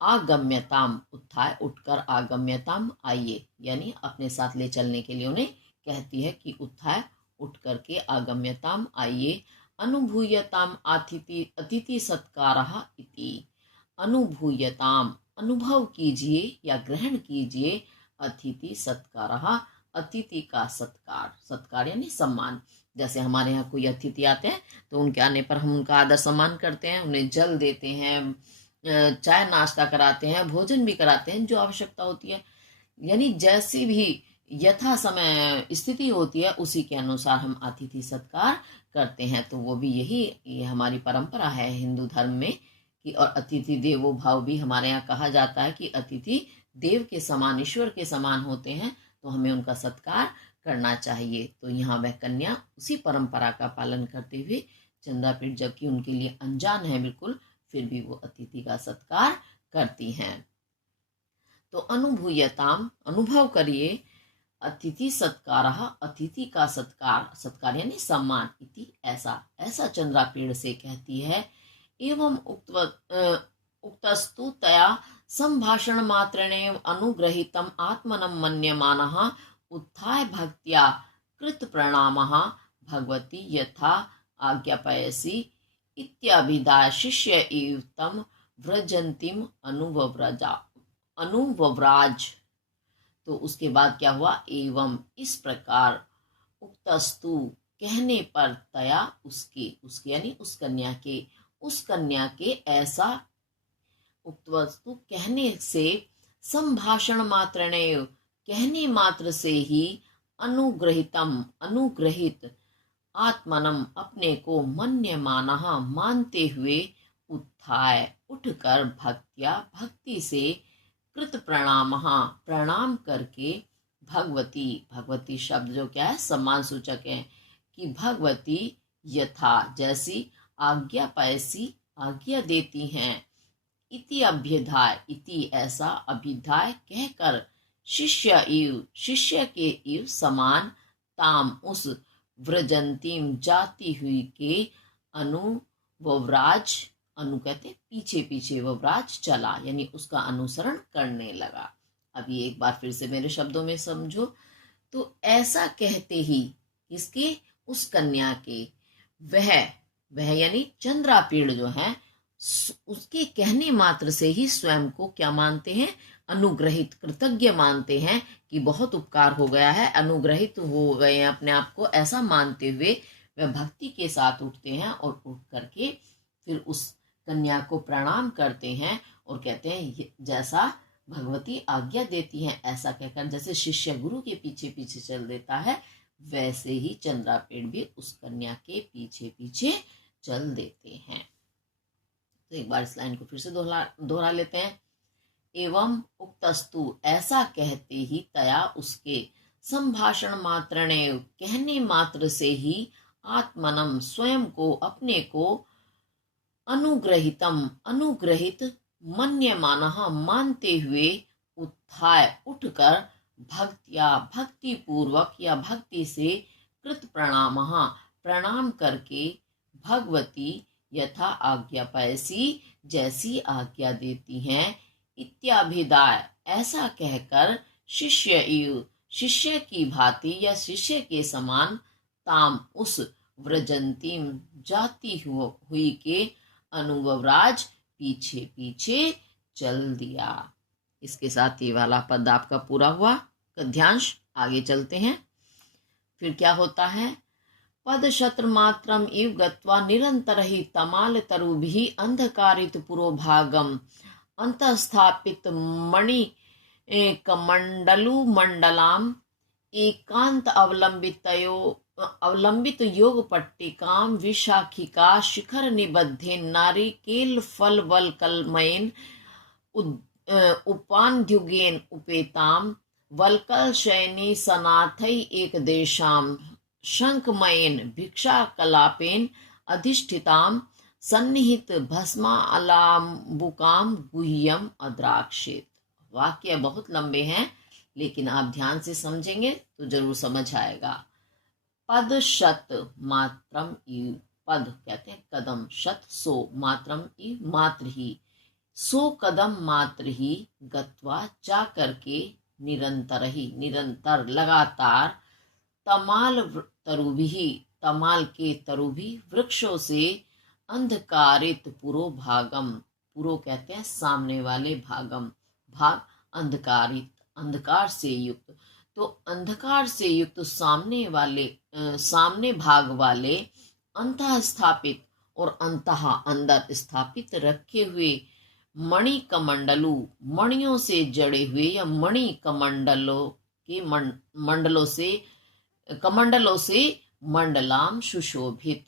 आगम्यताम, उत्थाय उठकर, आगम्यताम आइए, यानी अपने साथ ले चलने के लिए उन्हें कहती है कि उत्थाय उठ करके, आगम्यताम आइए, अनुभूयताम अतिथि, अतिथि सत्कारः इति, अनुभूयताम अनुभव कीजिए या ग्रहण कीजिए, अतिथि सत्कारः अतिथि का सत्कार, सत्कार यानी सम्मान, जैसे हमारे यहाँ कोई अतिथि आते हैं तो उनके आने पर हम उनका आदर सम्मान करते हैं, उन्हें जल देते हैं, चाय नाश्ता कराते हैं, भोजन भी कराते हैं, जो आवश्यकता होती है, यानी जैसी भी यथा समय स्थिति होती है उसी के अनुसार हम अतिथि सत्कार करते हैं। तो वो भी ये हमारी परंपरा है हिंदू धर्म में कि, और अतिथि देवो भाव भी हमारे यहाँ कहा जाता है कि अतिथि देव के समान, ईश्वर के समान होते हैं, तो हमें उनका सत्कार करना चाहिए। तो यहाँ वह कन्या उसी परंपरा का पालन करते हुए चंद्रापीठ, जबकि उनके लिए अनजान है बिल्कुल, फिर भी वो अतिथि का सत्कार करती हैं। तो अनुभूयताम, अनुभव करिए, अतिथि सत्कार, अतिथि का सत्कार, सत्कार यानी सम्मान, इति ऐसा, ऐसा चंद्रापीड़ से कहती है। एवं उक्तस्तु तया संभाषण मात्रेण अनुग्रहीतम आत्मनं मन्यमानः उत्थाय भक्त्या कृत प्रणामः भगवती यथा आज्ञापयसि इत्याभिधाय शिष्य इव तम व्रजंतीम अनुव्राज। तो उसके बाद क्या हुआ, एवं इस प्रकार, उक्तस्तु कहने पर, तया उसके यानी उस कन्या के ऐसा, उक्तवस्तु कहने से, संभाषण मात्रेण कहने मात्र से ही, अनुग्रहित, आत्मनम अपने को, मन्यमानः मानते हुए, उत्थाय उठकर, भक्त्या भक्ति से, कृत प्रणामः प्रणाम करके, भगवती शब्द जो क्या है, सम्मान सूचक है, कि भगवती यथा जैसी, आज्ञा पैसी आज्ञा देती हैं, इति अभ्युधाय, इति ऐसा, अभिधाय कहकर, शिष्य के इव समान, ताम उस, व्रजंतीम जाती हुई के, वव्राज, अनु कहते पीछे पीछे, वव्राज चला, यानी उसका अनुसरण करने लगा। अभी एक बार फिर से मेरे शब्दों में समझो। तो ऐसा कहते ही, किसके, उस कन्या के, वह यानी चंद्रापीड़ जो है, उसके कहने मात्र से ही स्वयं को क्या मानते हैं, अनुग्रहित, कृतज्ञ मानते हैं कि बहुत उपकार हो गया है, अनुग्रहित हो गए हैं अपने आप को, ऐसा मानते हुए वह भक्ति के साथ उठते हैं, और उठ करके फिर उस कन्या को प्रणाम करते हैं और कहते हैं जैसा भगवती आज्ञा देती हैं, ऐसा कहकर, जैसे शिष्य गुरु के पीछे पीछे चल देता है, वैसे ही चंद्रापीड़ भी उस कन्या के पीछे पीछे चल देते हैं। तो एक बार इस लाइन को फिर से दोहरा लेते हैं। एवं उक्तस्तु ऐसा कहते ही, तया उसके, संभाषण मात्रेण कहने मात्र से ही, आत्मनम स्वयं को, अपने को, अनुग्रहित, मन्यमानः मानते हुए, उत्थाय उठकर, भक्त्या भक्ति पूर्वक या भक्ति से, कृत प्रणामः प्रणाम करके, भगवती यथा आज्ञापयसि जैसी आज्ञा देती हैं, इत्याभिधाय ऐसा कहकर, शिष्य की भांति या शिष्य के समान, ताम उस, व्रजंतीम जाती हुई के, अनुवराज पीछे पीछे चल दिया। इसके साथ ये वाला पद आपका पूरा हुआ गद्यांश। आगे चलते हैं, फिर क्या होता है। पद शत्र मात्रम इव गत्वा निरंतर ही तमाल तरुभि अंधकारित पुरोभागम अंतस्थापित मणि कमंडलु मंडलाम एकांत अवलंबित योग पट्टिकाम विशाखिका शिखर निबद्धे नारिकेल फल वल कलमयन उपान्युगेन उपेताम वलकल शयनी सनाथई एक देशाम शंखमयन भिक्षा कलापेन अधिष्ठिताम सन्निहित भस्मा अलाम्बुकाम गुह्यम अद्राक्षित। वाक्य बहुत लंबे हैं, लेकिन आप ध्यान से समझेंगे तो जरूर समझ आएगा। पद शत मात्रम ई, पद कहते हैं कदम, शत सो, मात्रम ई मात्र ही, सो कदम मात्र ही, गत्वा जा करके, निरंतर ही निरंतर लगातार, तमाल तरुभि तमाल के तरुभि वृक्षों से, अंधकारित पुरोभागम, पुरो कहते हैं सामने वाले, भागम भाग, अंधकारित अंधकार से युक्त, तो अंधकार से युक्त सामने भाग वाले, अंतः स्थापित और अंतः अंदर स्थापित रखे हुए, मणि कमंडलू, मणियों से जड़े हुए या मणि कमंडलों के कमंडलों से मंडलाम सुशोभित,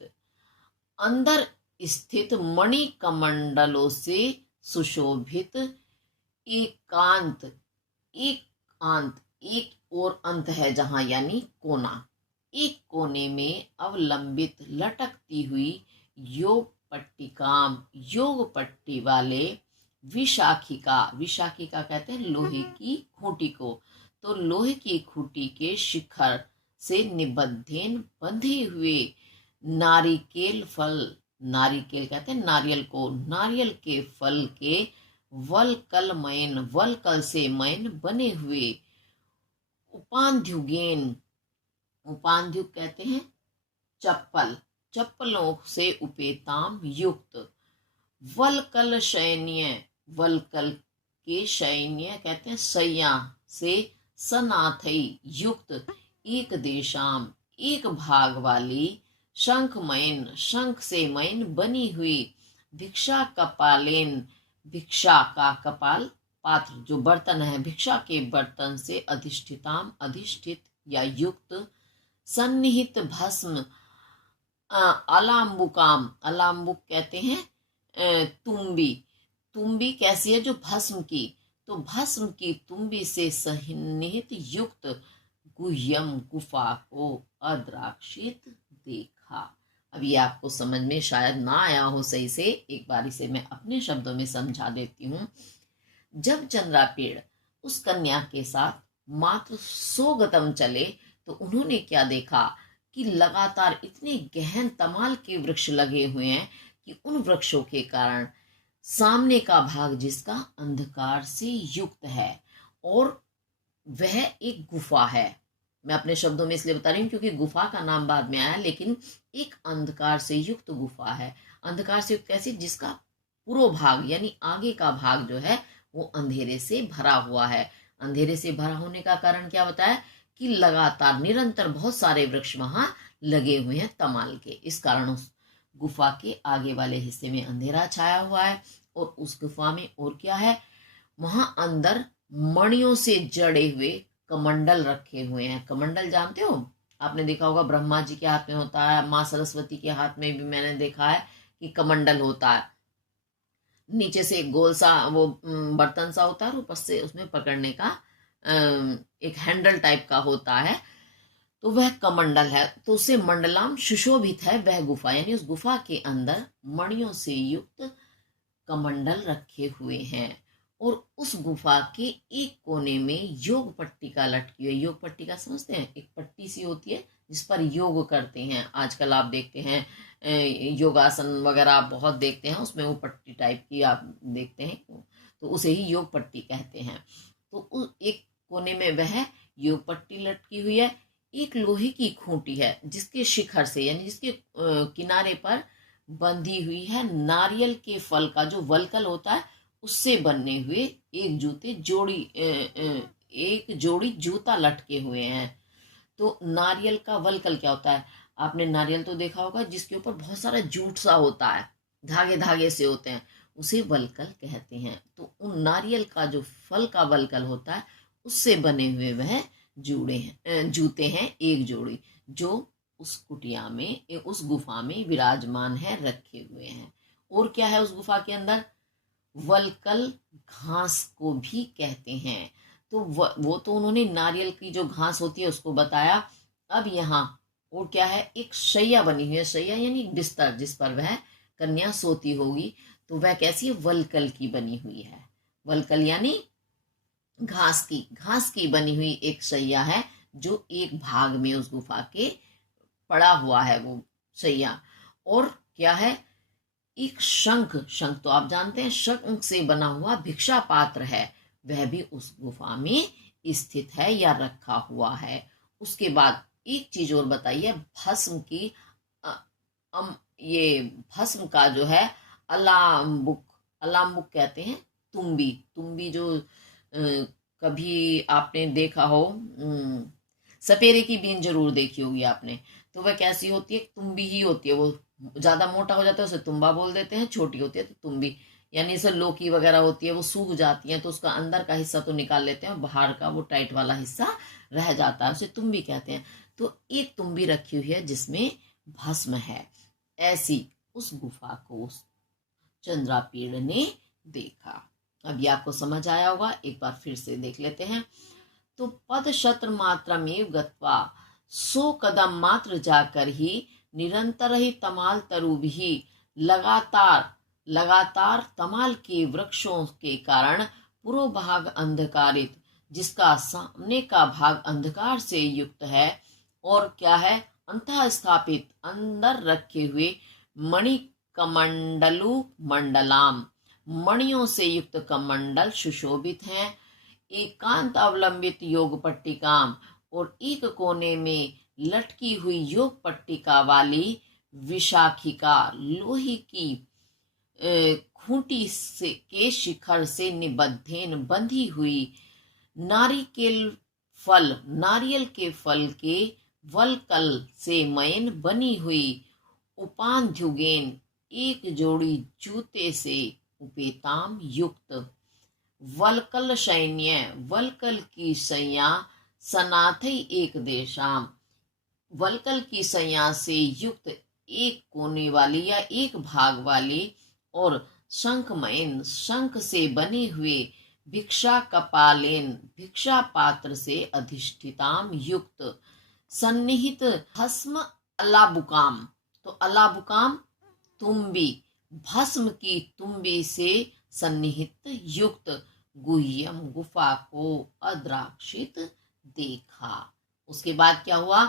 अंदर स्थित मणि कमंडलों से सुशोभित एकांत, एक और अंत है जहां, यानी कोना, एक कोने में अवलंबित लटकती हुई योग पट्टिकाम, योग पट्टी वाले विशाखिका, विशाखिका कहते हैं लोहे की खूंटी को, तो लोहे की खूंटी के शिखर से निबद्धेन बंधे हुए नारिकेल फल, नारिकेल कहते हैं नारियल को, नारियल के फल के वलकलमयन, वलकल से मयन बने हुए उपांध्युगेन, उपांध्यु कहते हैं चप्पल, चप्पलों से उपेताम युक्त, वलकल सैन्य, वलकल के सैन्य कहते हैं सैया से सनाथई युक्त, एक देशाम, एक भाग वाली, शंखमयन, शंख से मयन बनी हुई, भिक्षा कपालेन, भिक्षा का कपाल पात्र जो बर्तन है, भिक्षा के बर्तन से अधिष्ठिताम, अधिष्ठित या युक्त, सन्निहित भस्म, अलाम्बुकाम, अलाम्बुक कहते हैं तुम्बी, तुम्बी कैसी है, जो भस्म की, तो भस्म की तुम्बी से सन्निहित युक्त गुह्यम, गुफा को अद्राक्षित देखा। अब ये आपको समझ में शायद ना आया हो सही से, एक बार इसे मैं अपने शब्दों में समझा देती हूँ। जब चंद्रापेड़ उस कन्या के साथ मात्र 100 कदम चले तो उन्होंने क्या देखा कि लगातार इतने गहन तमाल के वृक्ष लगे हुए हैं कि उन वृक्षों के कारण सामने का भाग जिसका अंधकार से युक्त है, और वह एक गुफा है। मैं अपने शब्दों में इसलिए बता रही हूँ क्योंकि गुफा का नाम बाद में आया, लेकिन एक अंधकार से युक्त गुफा है। अंधकार से युक्त कैसी, जिसका पूर्व भाग यानी आगे का भाग जो है वो अंधेरे से भरा हुआ है। अंधेरे से भरा होने का कारण क्या बताया कि लगातार निरंतर बहुत सारे वृक्ष वहां लगे हुए हैं तमाल के, इस कारण उस गुफा के आगे वाले हिस्से में अंधेरा छाया हुआ है। और उस गुफा में और क्या है, वहां अंदर मणियों से जड़े हुए कमंडल रखे हुए हैं। कमंडल जानते हो, आपने देखा होगा ब्रह्मा जी के हाथ में होता है, माँ सरस्वती के हाथ में भी मैंने देखा है कि कमंडल होता है। नीचे से एक गोल सा वो बर्तन सा होता है और ऊपर से उसमें पकड़ने का एक हैंडल टाइप का होता है, तो वह कमंडल है। तो उसे मंडलाम सुशोभित है वह गुफा, यानी उस गुफा के अंदर मणियों से युक्त कमंडल रखे हुए हैं। और उस गुफा के एक कोने में योग पट्टिका लटकी हुई है। योग पट्टिका समझते हैं, एक पट्टी सी होती है जिस पर योग करते हैं। आजकल आप देखते हैं योगासन वगैरह आप बहुत देखते हैं, उसमें वो पट्टी टाइप की आप देखते हैं, तो उसे ही योग पट्टी कहते हैं। तो एक कोने में वह योग पट्टी लटकी हुई है। एक लोहे की खूंटी है जिसके शिखर से यानी जिसके किनारे पर बंधी हुई है नारियल के फल का जो वलकल होता है उससे बनने हुए एक जोड़ी जूता लटके हुए हैं। तो नारियल का वलकल क्या होता है, आपने नारियल तो देखा होगा जिसके ऊपर बहुत सारा जूट सा होता है, धागे धागे से होते हैं, उसे वलकल कहते हैं। तो उन नारियल का जो फल का वलकल होता है उससे बने हुए वह जूते हैं एक जोड़ी, जो उस कुटिया में उस गुफा में विराजमान है, रखे हुए हैं। और क्या है उस गुफा के अंदर, वलकल घास को भी कहते हैं। तो वो तो उन्होंने नारियल की जो घास होती है उसको बताया। अब यहाँ और क्या है, एक शैया बनी हुई है, शैया यानी बिस्तर जिस पर वह कन्या सोती होगी, तो वह कैसी है, वलकल की बनी हुई है। वलकल यानी घास की बनी हुई एक शैया है जो एक भाग में उस गुफा के पड़ा हुआ है वो शैया। और क्या है, एक शंख, शंख तो आप जानते हैं, शंख से बना हुआ भिक्षा पात्र है, वह भी उस गुफा में स्थित है या रखा हुआ है। उसके बाद एक चीज और बताइए, भस्म की ये भस्म का जो है अलाम्बुक, अलाम्बुक कहते हैं तुम्बी, तुम्बी जो कभी आपने देखा हो, सपेरे की बीन जरूर देखी होगी आपने, तो वह कैसी होती है, तुम्बी ही होती है। वो ज्यादा मोटा हो जाता है उसे तुम्बा बोल देते हैं, छोटी होती है तो तुम्बी। यानी जैसे लौकी वगैरह होती है वो सूख जाती है तो उसका अंदर का हिस्सा तो निकाल लेते हैं और बाहर का वो टाइट वाला हिस्सा रह जाता है, उसे तुम्बी कहते हैं। तो एक तुम्बी रखी हुई है जिसमें भस्म है। ऐसी उस गुफा को उस चंद्रापीड़ ने देखा। अभी आपको समझ आया होगा, एक बार फिर से देख लेते हैं। तो पद शत्र मात्रमेव गत्वा, 100 कदम मात्र जाकर ही निरंतर ही तमाल तरु भी, लगातार लगातार तमाल के वृक्षों के कारण पूर्व भाग अंधकारित, जिसका सामने का भाग अंधकार से युक्त है, और क्या है, अंतः स्थापित अंदर रखे हुए मणि कमंडलु मंडलाम, मणियों से युक्त कमंडल सुशोभित हैं। एकांत अवलंबित योग पट्टिकाम, और एक कोने में लटकी हुई योग पट्टिका वाली विशाखिका, लोहे की खूंटी से के शिखर से निबद्धेन बंधी हुई, नारियल के फल के वलकल से मयन बनी हुई, उपाध्युगेन एक जोड़ी जूते से उपेताम युक्त, वलकल सैन्य, वलकल की सैया, सनाथई एक देशाम, वलकल की सैया से युक्त एक कोने वाली या एक भाग वाली, और शंखमयन, शंख से बने हुए, भिक्षा कपालेन, भिक्षा पात्र से अधिष्ठिताम युक्त, सन्निहित भस्म अलाबुकाम, तो अलाबुकाम तुम्बी, भस्म की तुम्बी से सन्निहित युक्त गुह्यम, गुफा को अद्राक्षित देखा। उसके बाद क्या हुआ,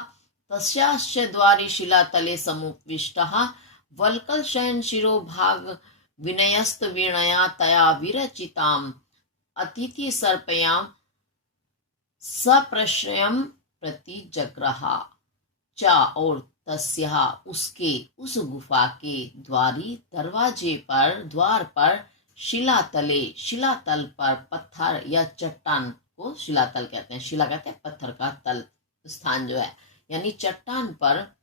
तस्याश्च द्वारि शिलातले समुपविष्टः, वल्कल शयन शिरो भाग विनयस्त वीणया तया विरचिताम, अतिथि सर्पयाम सप्रश्रयम प्रति जग्रहा चा, और तस्या उसके, उस गुफा के द्वारी, दरवाजे पर, द्वार पर, शिलातले, शिलातल पर, पत्थर या चट्टान को शिलातल कहते हैं, शिला कहते हैं पत्थर का, तल स्थान जो है, यानी चट्टान पर,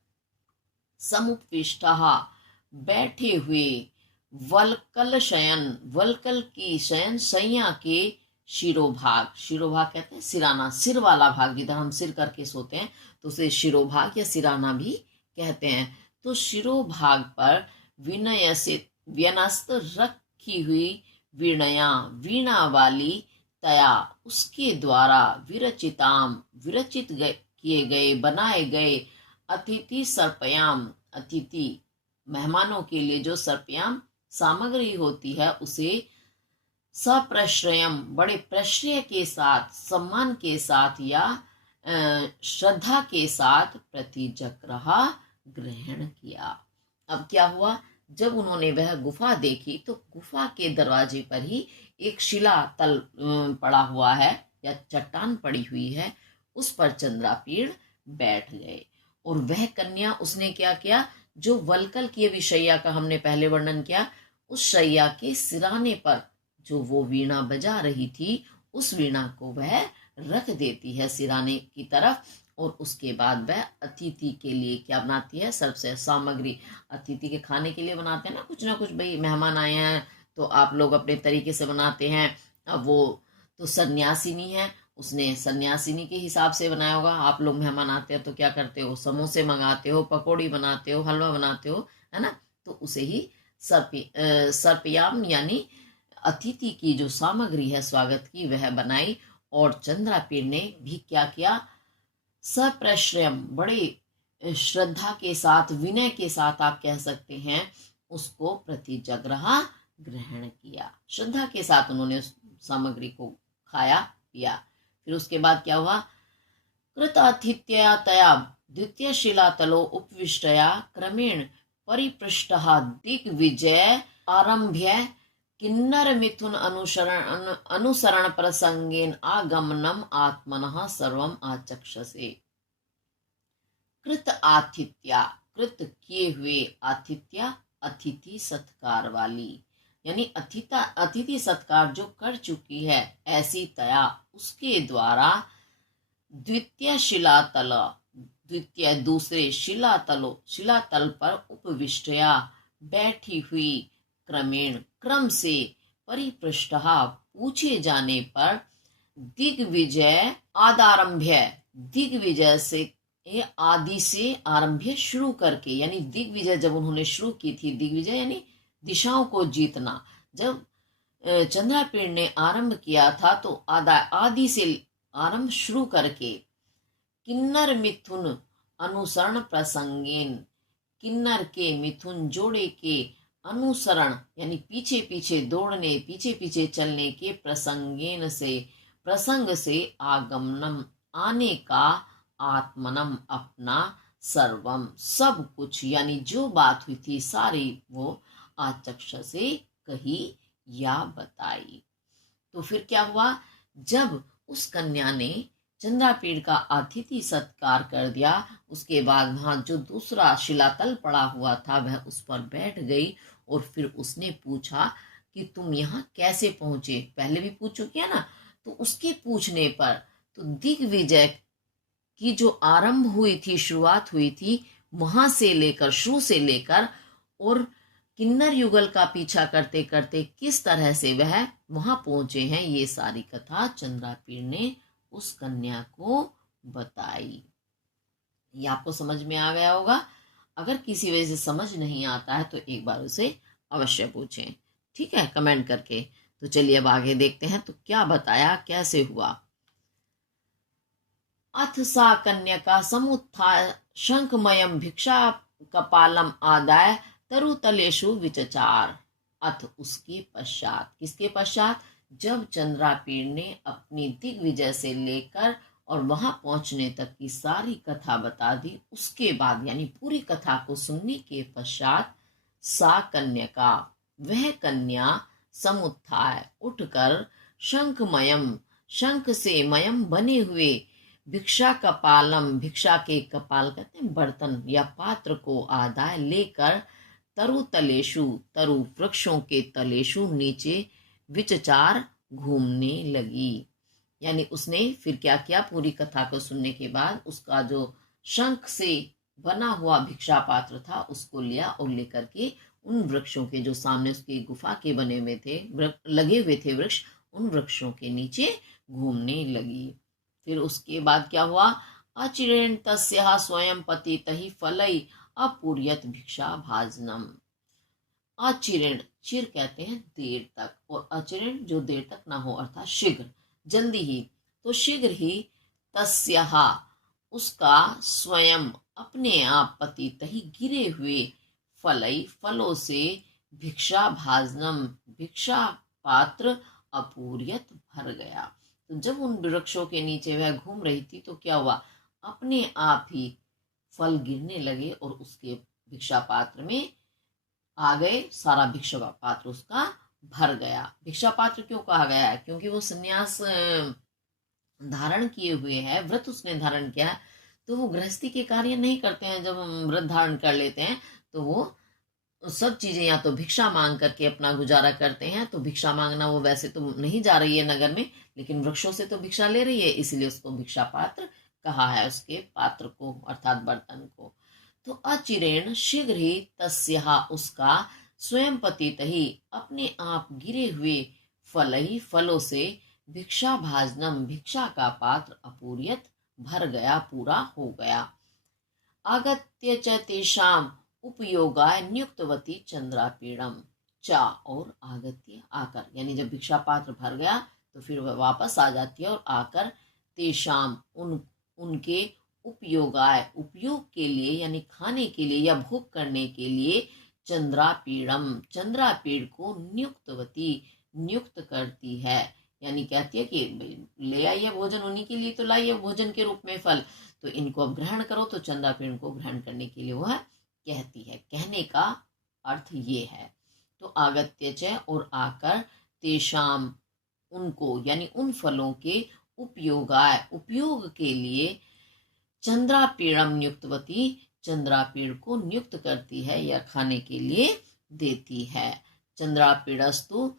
समुपविष्टः बैठे हुए, वलकल शयन, वलकल की शयन, सैया के शिरोभाग, शिरोभाग कहते हैं सिराना, सिर वाला भाग, जिधर हम सिर करके सोते हैं तो उसे शिरोभाग या सिराना भी कहते हैं। तो शिरोभाग पर विनयसित, व्यनस्त रखी हुई, वीणया, वीणा वाली, तया उसके द्वारा, विरचिताम विरचित किए गए, बनाए गए, अतिथि सर्पयाम, अतिथि मेहमानों के लिए जो सर्पयाम सामग्री होती है उसे सप्रश्रयम, बड़े प्रश्रय के साथ, सम्मान के साथ या श्रद्धा के साथ प्रतिजग्रहा ग्रहण किया। अब क्या हुआ, जब उन्होंने वह गुफा देखी तो गुफा के दरवाजे पर ही एक शिला तल पड़ा हुआ है या चट्टान पड़ी हुई है, उस पर चंद्रापीड़ बैठ गए। और वह कन्या, उसने क्या किया, जो वलकल की विषैया का हमने पहले वर्णन किया, उस शैया के सिराने पर जो वो वीणा बजा रही थी, उस वीणा को वह रख देती है सिराने की तरफ, और उसके बाद वह अतिथि के लिए क्या बनाती है, सबसे सामग्री, अतिथि के खाने के लिए बनाते हैं ना कुछ, भाई मेहमान आए हैं तो आप लोग अपने तरीके से बनाते हैं। अब वो तो सन्यासिनी है, उसने सन्यासिनी के हिसाब से बनाया होगा। आप लोग मेहमान आते हैं तो क्या करते हो, समोसे मंगाते हो, पकौड़ी बनाते हो, हलवा बनाते हो, है ना, तो उसे ही सर्पयाम यानी अतिथि की जो सामग्री है स्वागत की वह बनाई। और चंद्रापीड़ ने भी क्या किया, सप्रश्रयम, बड़े श्रद्धा के साथ, विनय के साथ आप कह सकते हैं, उसको प्रतिजग्रहा ग्रहण किया, श्रद्धा के साथ उन्होंने उस सामग्री को खाया पिया। फिर उसके बाद क्या हुआ, कृतातिथ्यया तया द्वितीय शिलातलो उपविष्टया क्रमेण परिपृष्टः दिग्विजय आरभ्य किन्नर मिथुन अनुसरण प्रसंगेन आगमनम आत्मनः सर्वम आचक्षसे। कृत आतिथ्या, कृत किए हुए, आतिथ्या अतिथि सत्कार वाली, यानी अतिथि सत्कार जो कर चुकी है, ऐसी तया उसके द्वारा, द्वितीय शिलातल, द्वितीय दूसरे, शिलातल पर उपविष्टया बैठी हुई, क्रमेण क्रम से परिपृष्टः पूछे जाने पर दिग्विजय आदारंभ्य, दिग्विजय से आदि से आरंभ्य शुरू करके, यानी दिग्विजय जब उन्होंने शुरू की थी, दिग्विजय यानी दिशाओं को जीतना, जब चंद्रापीड़ ने आरंभ किया था तो आदि से आरंभ शुरू करके किन्नर मिथुन अनुसरण प्रसंगेन, किन्नर के मिथुन जोड़े के अनुसरण यानी पीछे पीछे दौड़ने, पीछे पीछे चलने के प्रसंगेन से, प्रसंग से आगमनम आने का, आत्मनम अपना, सर्वम सब कुछ, यानी जो बात हुई थी सारी वो आचक्ष से कही या बताई। तो फिर क्या हुआ, जब उस कन्या ने चंद्रापीड़ का अतिथि सत्कार कर दिया, उसके बाद वहां जो दूसरा शिलातल पड़ा हुआ था वह उस पर बैठ गई और फिर उसने पूछा कि तुम यहाँ कैसे पहुंचे, पहले भी पूछ चुकी है ना। तो उसके पूछने पर तो दिग्विजय की जो आरंभ हुई थी, शुरुआत हुई थी, वहां से लेकर, शुरू से लेकर, और किन्नर युगल का पीछा करते करते किस तरह से वह वहां पहुंचे हैं, ये सारी कथा चंद्रापीड़ ने उस कन्या को बताई। ये आपको समझ में आ गया होगा। अगर किसी वजह से समझ नहीं आता है तो एक बार उसे अवश्य पूछें, ठीक है, कमेंट करके। तो चलिए अब आगे देखते हैं तो क्या बताया, कैसे हुआ। अथ सा कन्यका समुत्थाय शंखमयम भिक्षा कपालम आदाय तरुतलेषु विचचार। अथ उसके पश्चात, किसके पश्चात, जब चंद्रापीड़ ने अपनी दिग्विजय से लेकर और वहां पहुंचने तक की सारी कथा बता दी, उसके बाद यानी पूरी कथा को सुनने के पश्चात सा कन्यका, वह कन्या, समुत्थाय उठकर, शंखमयम, शंख से मयम बने हुए, भिक्षा कपालम, भिक्षा के कपाल कहते हैं बर्तन या पात्र को, आदाय लेकर, तरु तलेशु, तरु वृक्षों के तलेशु नीचे, विचचार घूमने लगी। यानी उसने फिर क्या किया, पूरी कथा को सुनने के बाद उसका जो शंख से बना हुआ भिक्षा पात्र था उसको लिया और लेकर के उन वृक्षों के जो सामने उसकी गुफा के बने हुए थे, लगे हुए थे वृक्ष, उन वृक्षों के नीचे घूमने लगी। फिर उसके बाद क्या हुआ, अचिरेण तस्या स्वयं पति तही फलई अपूर्यत भिक्षा भाजनम। अचिरेण, चिर कहते हैं देर तक, और अचिरेण जो देर तक ना हो अर्थात शीघ्र, जल्दी ही, तो शीघ्र ही, तस्या उसका, स्वयं अपने आप, पति तही गिरे हुए, फलई फलों से, भिक्षा भाजनम भिक्षा पात्र, अपूर्यत भर गया। तो जब उन वृक्षों के नीचे वह घूम रही थी तो क्या हुआ, अपने आप ही फल गिरने लगे और उसके भिक्षा पात्र में आ गए, सारा भिक्षा पात्र उसका भर गया। भिक्षा पात्र क्यों कहा गया है, क्योंकि वो संन्यास धारण किए हुए है, व्रत उसने धारण किया है, तो वो गृहस्थी के कार्य नहीं करते हैं। जब हम व्रत धारण कर लेते हैं तो वो सब चीजें या तो भिक्षा मांग करके अपना गुजारा करते हैं। तो भिक्षा मांगना, वो वैसे तो नहीं जा रही है नगर में, लेकिन वृक्षों से तो भिक्षा ले रही है, इसलिए उसको भिक्षा पात्र कहा है, उसके पात्र को अर्थात बर्तन को। तो अचिरेण शीघ्र ही, तस्या उसका, स्वयं पतित ही अपने आप गिरे हुए, फलही फलों से, भिक्षा भाजनम भिक्षा का पात्र, अपूर्यत भर गया, पूरा हो गया। आगत्य च तेषाम उपयोगाय नियुक्तवती चंद्रापीड़म, चा और आगत्य आकर, यानी जब भिक्षा पात्र भर गया तो फिर वह वापस आ जाती है और आकर, तेषाम उनके, उपयोगाय उपयोग के लिए यानी खाने के लिए या भोग करने के लिए, चंद्रापीड़म चंद्रापीड़ को, नियुक्तवती नियुक्त करती है, यानी कहती है कि ले आइए भोजन, उन्हीं के लिए तो लाइए भोजन के रूप में फल, तो इनको अब ग्रहण करो। तो चंद्रापीड़ को ग्रहण करने के लिए वह कहती है, कहने का अर्थ ये है। तो आगत्य च और आकर, तेषाम उनको यानी उन फलों के, उपयोगाय उपयोग के लिए, चंद्रापीड़म नियुक्तवती चंद्रापीड़ को नियुक्त करती है या खाने के लिए देती है। चंद्रापीड़स्तु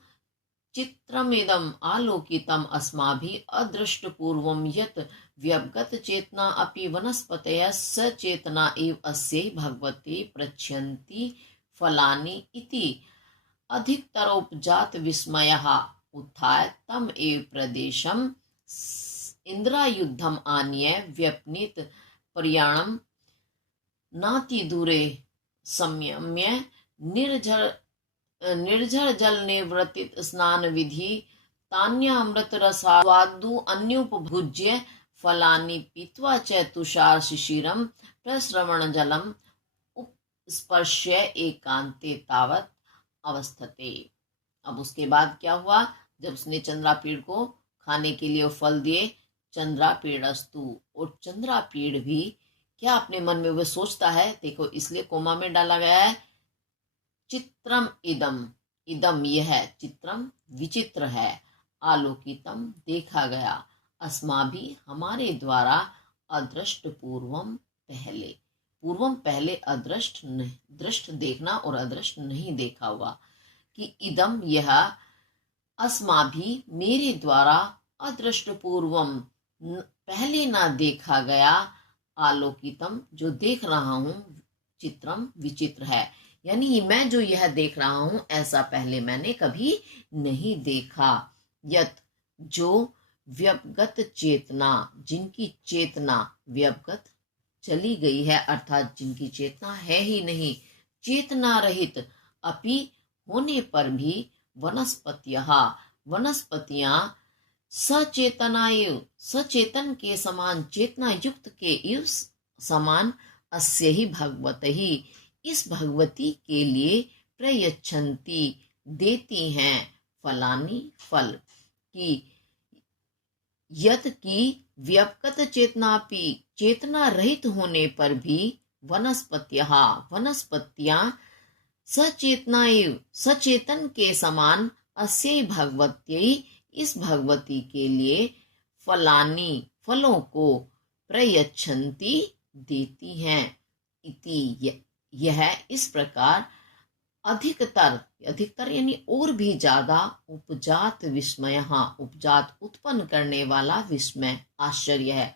चित्रमिदम आलोकितम अस्माभिः अदृष्टपूर्वम यत् व्यवगत चेतना अपि वनस्पतयः सचेतना एव अस्यै भगवते प्रच्छयन्ति फलानि इति अधिकतरोपजात विस्मयः उत्थाय तम एव प्रदेशम इंद्रायुद्धम आनीय व्यपनीत प्रयाणम नाति दूरे संयम्य निर्झर निर्झर जल निवृत्तित स्नान विधि तान्यामृत रसादु अन्योपभुज्य फलानि पीत्वा च तुषार शिशिरम प्रस्रवण जलम उपस्पर्श्य एकांते तावत अवस्थते। अब उसके बाद क्या हुआ, जब उसने चंद्रापीड़ को खाने के लिए फल दिए, चंद्रापीड़स्तु, और चंद्रापीड़ भी क्या अपने मन में वह सोचता है, देखो इसलिए कोमा में डाला गया है, चित्रम इदम, इदम यह है, चित्रम विचित्र है, आलोकितम देखा गया, अस्मा भी हमारे द्वारा, अदृष्ट पूर्वम पहले, पूर्वम पहले अदृष्ट दृष्ट देखना और अदृष्ट नहीं देखा हुआ, कि इदम यह, अस्मा भी मेरे द्वारा, अदृष्ट पूर्वम पहले ना देखा गया, आलोकितम जो देख रहा हूं, चित्रम विचित्र है, यानी मैं जो यह देख रहा हूं ऐसा पहले मैंने कभी नहीं देखा। यत जो व्यपगत चेतना, जिनकी चेतना व्यपगत चली गई है, अर्थात जिनकी चेतना है ही नहीं, चेतना रहित अपि होने पर भी, वनस्पतियः वनस्पतियां सचेतनायु सचेतन के समान, चेतना युक्त के इव समान, अस्य ही भगवत ही इस भगवती के लिए, प्रयच्छन्ति देती हैं, फलानी फल की, यत की व्यपगत चेतनापि चेतना रहित होने पर भी, वनस्पतियः वनस्पतियां सचेतनायु सचेतन के समान, अस्यै भगवत्यै इस भगवती के लिए, फलानी फलों को, प्रयच्छन्ति देती हैं, इति यह इस प्रकार, अधिकतर अधिकतर यानी और भी ज्यादा, उपजात विस्मय, उपजात उत्पन्न करने वाला विस्मय आश्चर्य है,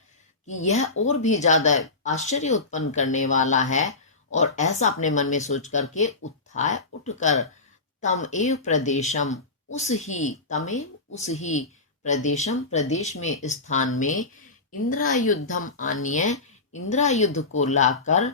कि यह और भी ज्यादा आश्चर्य उत्पन्न करने वाला है, और ऐसा अपने मन में सोच करके उत्थाय उठकर, तम एव प्रदेशम उस ही, तमेव उस ही, प्रदेशम प्रदेश में स्थान में, इंद्रायुद्धम आनीय इंद्रायुद्ध को लाकर,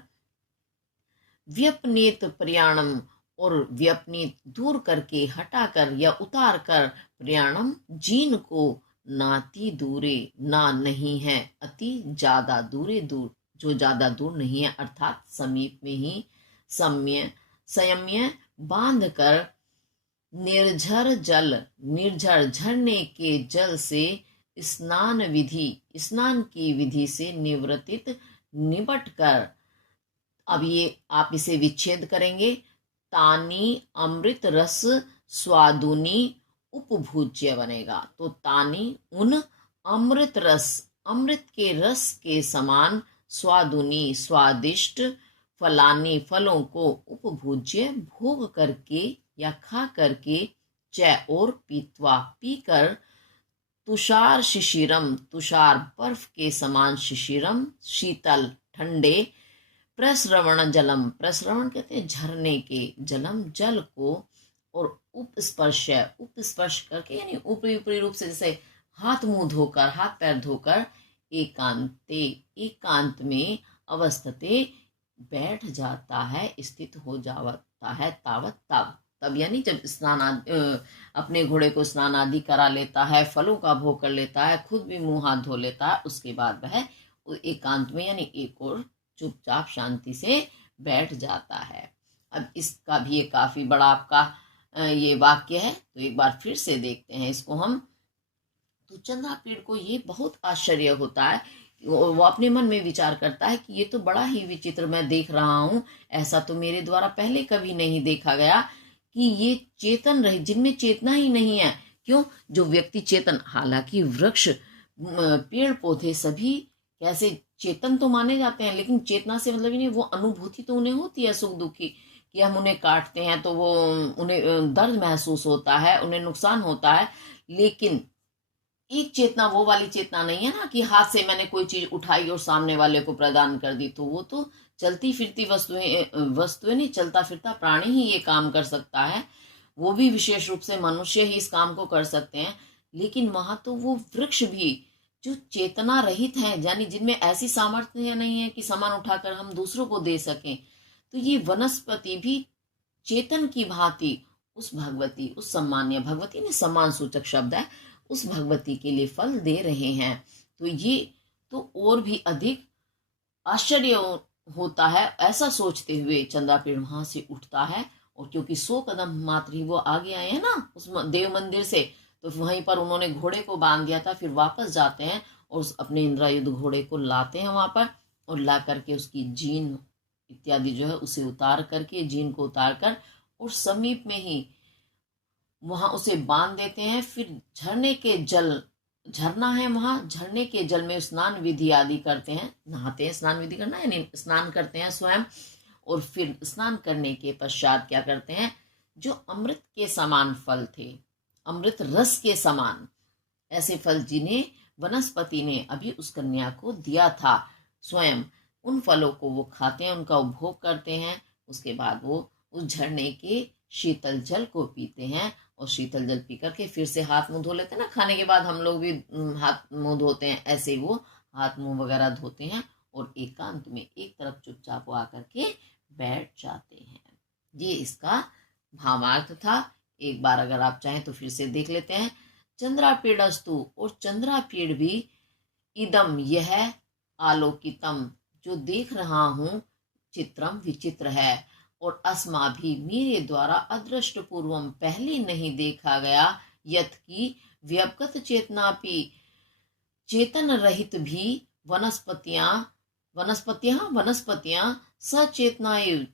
व्यपनीत प्रयाणम और व्यपनीत दूर करके, हटाकर या उतार कर, प्रयाणम जीन को, नाति दूरे ना नहीं है, अति ज्यादा दूरे दूर जो ज्यादा दूर नहीं है, अर्थात समीप में ही, संयम्य बांध कर, निर्झर जल निर्झर झरने के जल से, स्नान विधि स्नान की विधि से, निवृत्तित निबट कर, अब ये आप इसे विच्छेद करेंगे, तानी अमृत रस स्वादुनी उपभुज्य बनेगा, तो तानी उन, अमृत रस अमृत के रस के समान, स्वादुनी स्वादिष्ट, फलानी फलों को, उपभुज्य भोग करके या खा करके, च और पीत्वा पीकर, तुषार शिशिरम तुषार बर्फ के समान, शिशिरम शीतल ठंडे, प्रस्रवण जलम प्रस्रवण कहते हैं झरने के, जलम जल को, और उपस्पर्श करके यानी ऊपरी ऊपरी रूप से, जैसे हाथ मुंह धोकर, हाथ पैर धोकर, एकांते एकांत में, अवस्थते बैठ जाता है, स्थित हो जाता है, तावत तब यानी जब स्नान अपने घोड़े को स्नान आदि करा लेता है, फलों का भोग कर लेता है, खुद भी मुंह हाथ धो लेता है, उसके बाद वह एकांत में यानी एक और चुपचाप शांति से बैठ जाता है। अब इसका भी ये काफी बड़ा आपका ये वाक्य है, तो एक बार फिर से देखते हैं इसको हम। तो चंद्रापीड़ को ये बहुत आश्चर्य होता है, वो अपने मन में विचार करता है कि ये तो बड़ा ही विचित्र मैं देख रहा हूँ, ऐसा तो मेरे द्वारा पहले कभी नहीं देखा गया, कि ये चेतन रहे, जिनमें चेतना ही नहीं है। क्यों? जो व्यक्ति चेतन, हालांकि वृक्ष पेड़ पौधे सभी कैसे चेतन तो माने जाते हैं, लेकिन चेतना से मतलब ही नहीं, वो अनुभूति तो उन्हें होती है सुख दुख की, कि हम उन्हें काटते हैं तो वो उन्हें दर्द महसूस होता है, उन्हें नुकसान होता है, लेकिन एक चेतना वो वाली चेतना नहीं है ना, कि हाथ से मैंने कोई चीज उठाई और सामने वाले को प्रदान कर दी, तो वो तो चलती फिरती वस्तुएं नहीं, चलता फिरता प्राणी ही ये काम कर सकता है। वो भी विशेष रूप से मनुष्य ही इस काम को कर सकते हैं, लेकिन वहां तो वो वृक्ष भी जो चेतना रहित हैं, यानी जिनमें ऐसी सामर्थ्य नहीं है कि सामान उठाकर हम दूसरों को दे सकें, तो ये वनस्पति भी चेतन की भांति उस भगवती, उस सम्मान्य भगवती ने सम्मान सूचक शब्द है, उस भगवती के लिए फल दे रहे हैं। तो ये तो और भी अधिक आश्चर्य होता है। ऐसा सोचते हुए चंद्रापीड़ वहां से उठता है, और क्योंकि 100 कदम मात्र ही वो आगे आए हैं ना उस देव मंदिर से, तो वहीं पर उन्होंने घोड़े को बांध दिया था। फिर वापस जाते हैं और उस अपने इंद्रायुध घोड़े को लाते हैं वहां पर, और ला करके उसकी जीन इत्यादि जो है उसे उतार करके, जीन को उतार कर, और समीप में ही वहां उसे बांध देते हैं। फिर झरने के जल, झरना है वहां, झरने के जल में स्नान विधि आदि करते हैं, नहाते हैं, स्नान विधि करना यानी स्नान करते हैं स्वयं। और फिर स्नान करने के पश्चात क्या करते हैं, जो अमृत के समान फल थे, अमृत रस के समान ऐसे फल जिन्हें वनस्पति ने अभी उस कन्या को दिया था स्वयं, उन फलों को वो खाते हैं, उनका उपभोग करते हैं। उसके बाद वो उस झरने के शीतल जल को पीते हैं, और शीतल जल पी करके फिर से हाथ मुंह धो लेते हैं ना, खाने के बाद हम लोग भी हाथ मुंह धोते हैं, ऐसे वो हाथ मुंह वगैरह धोते हैं, और एकांत में एक तरफ चुपचाप आकर के बैठ जाते हैं। ये इसका भावार्थ था। एक बार अगर आप चाहें तो फिर से देख लेते हैं। चंद्रापीडस्तु, और चंद्रापीड़ भी, इदम यह, आलोकितम जो देख रहा हूं, चित्रम विचित्र है, और अस्मा भी मेरे द्वारा अदृष्ट पूर्वम पहले नहीं देखा गया, यत की व्यपगत चेतनापि, चेतन रहित भी वनस्पतियां सचेतनायुक्त,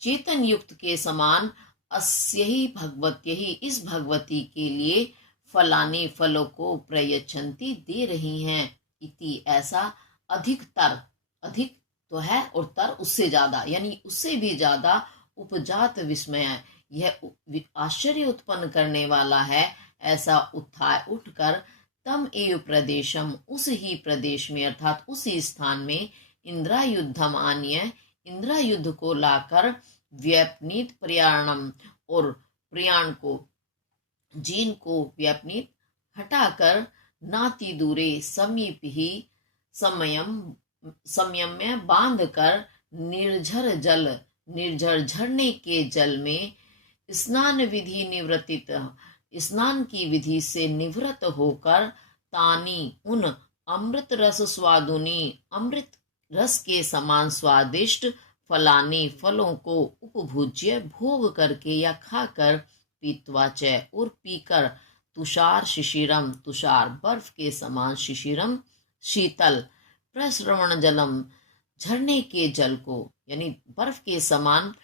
चेतन युक्त के समान, अस्य ही भगवत्य ही इस भगवती के लिए फलाने फलों को प्रयच्छन्ति दे रही हैं, इति ऐसा, अधिकतर, अधिक तो है और तर उससे ज्यादा, यानी उससे भी ज्यादा, उपजात विस्मय, यह आश्चर्य उत्पन्न करने वाला है, ऐसा उत्थाय उठकर, तम एव प्रदेशम उस ही प्रदेश में अर्थात उसी स्थान में, इंद्रायुद्धम आन्य इंद्रायुद्ध को लाकर, व्यपनीत प्रयाणम और प्रयाण को, जीन को व्यपनीत हटाकर, नाति दूरे समीप ही समयम संयम्य बांध कर, निर्झर जल, निर्झर झरने के जल में स्नान विधि निवृत्तित, स्नान की विधि से निवृत्त होकर, तानी उन अमृत रस स्वादुनी, अमृत रस के समान स्वादिष्ट, फलाने फलों को उपभुज्य भोग करके या खाकर, पीत्वाच और पीकर, तुषार शिशिरम, तुषार बर्फ के समान, शिशिरम शीतल, प्रस्रवण जलम झरने के जल को, यानी बर्फ के समान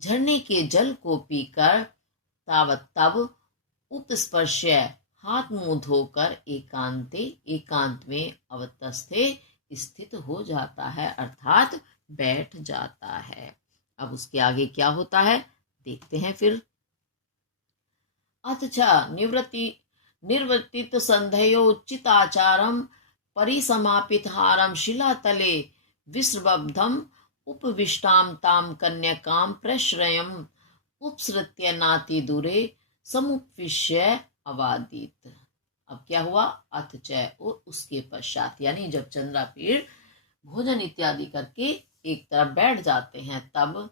झरने के जल को पीकर, तावत तब, उपस्पर्श्य हाथ मुंह धोकर, एकांते एकांत में, अवतस्थे स्थित हो जाता है, अर्थात बैठ जाता है। अब उसके आगे क्या होता है देखते हैं फिर। अथ निर्वर्तित संधयो उचिताचारम, परिसमापितहारम शिलातले विस्रब्धम, उपविष्टाम ताम कन्याकाम प्रश्रयम, उपसृत्य नाति दूरे समुपविश्य अवादित। अब क्या हुआ, अथ च और उसके पश्चात, यानी जब चंद्रापीड़ भोजन इत्यादि करके एक तरफ बैठ जाते हैं, तब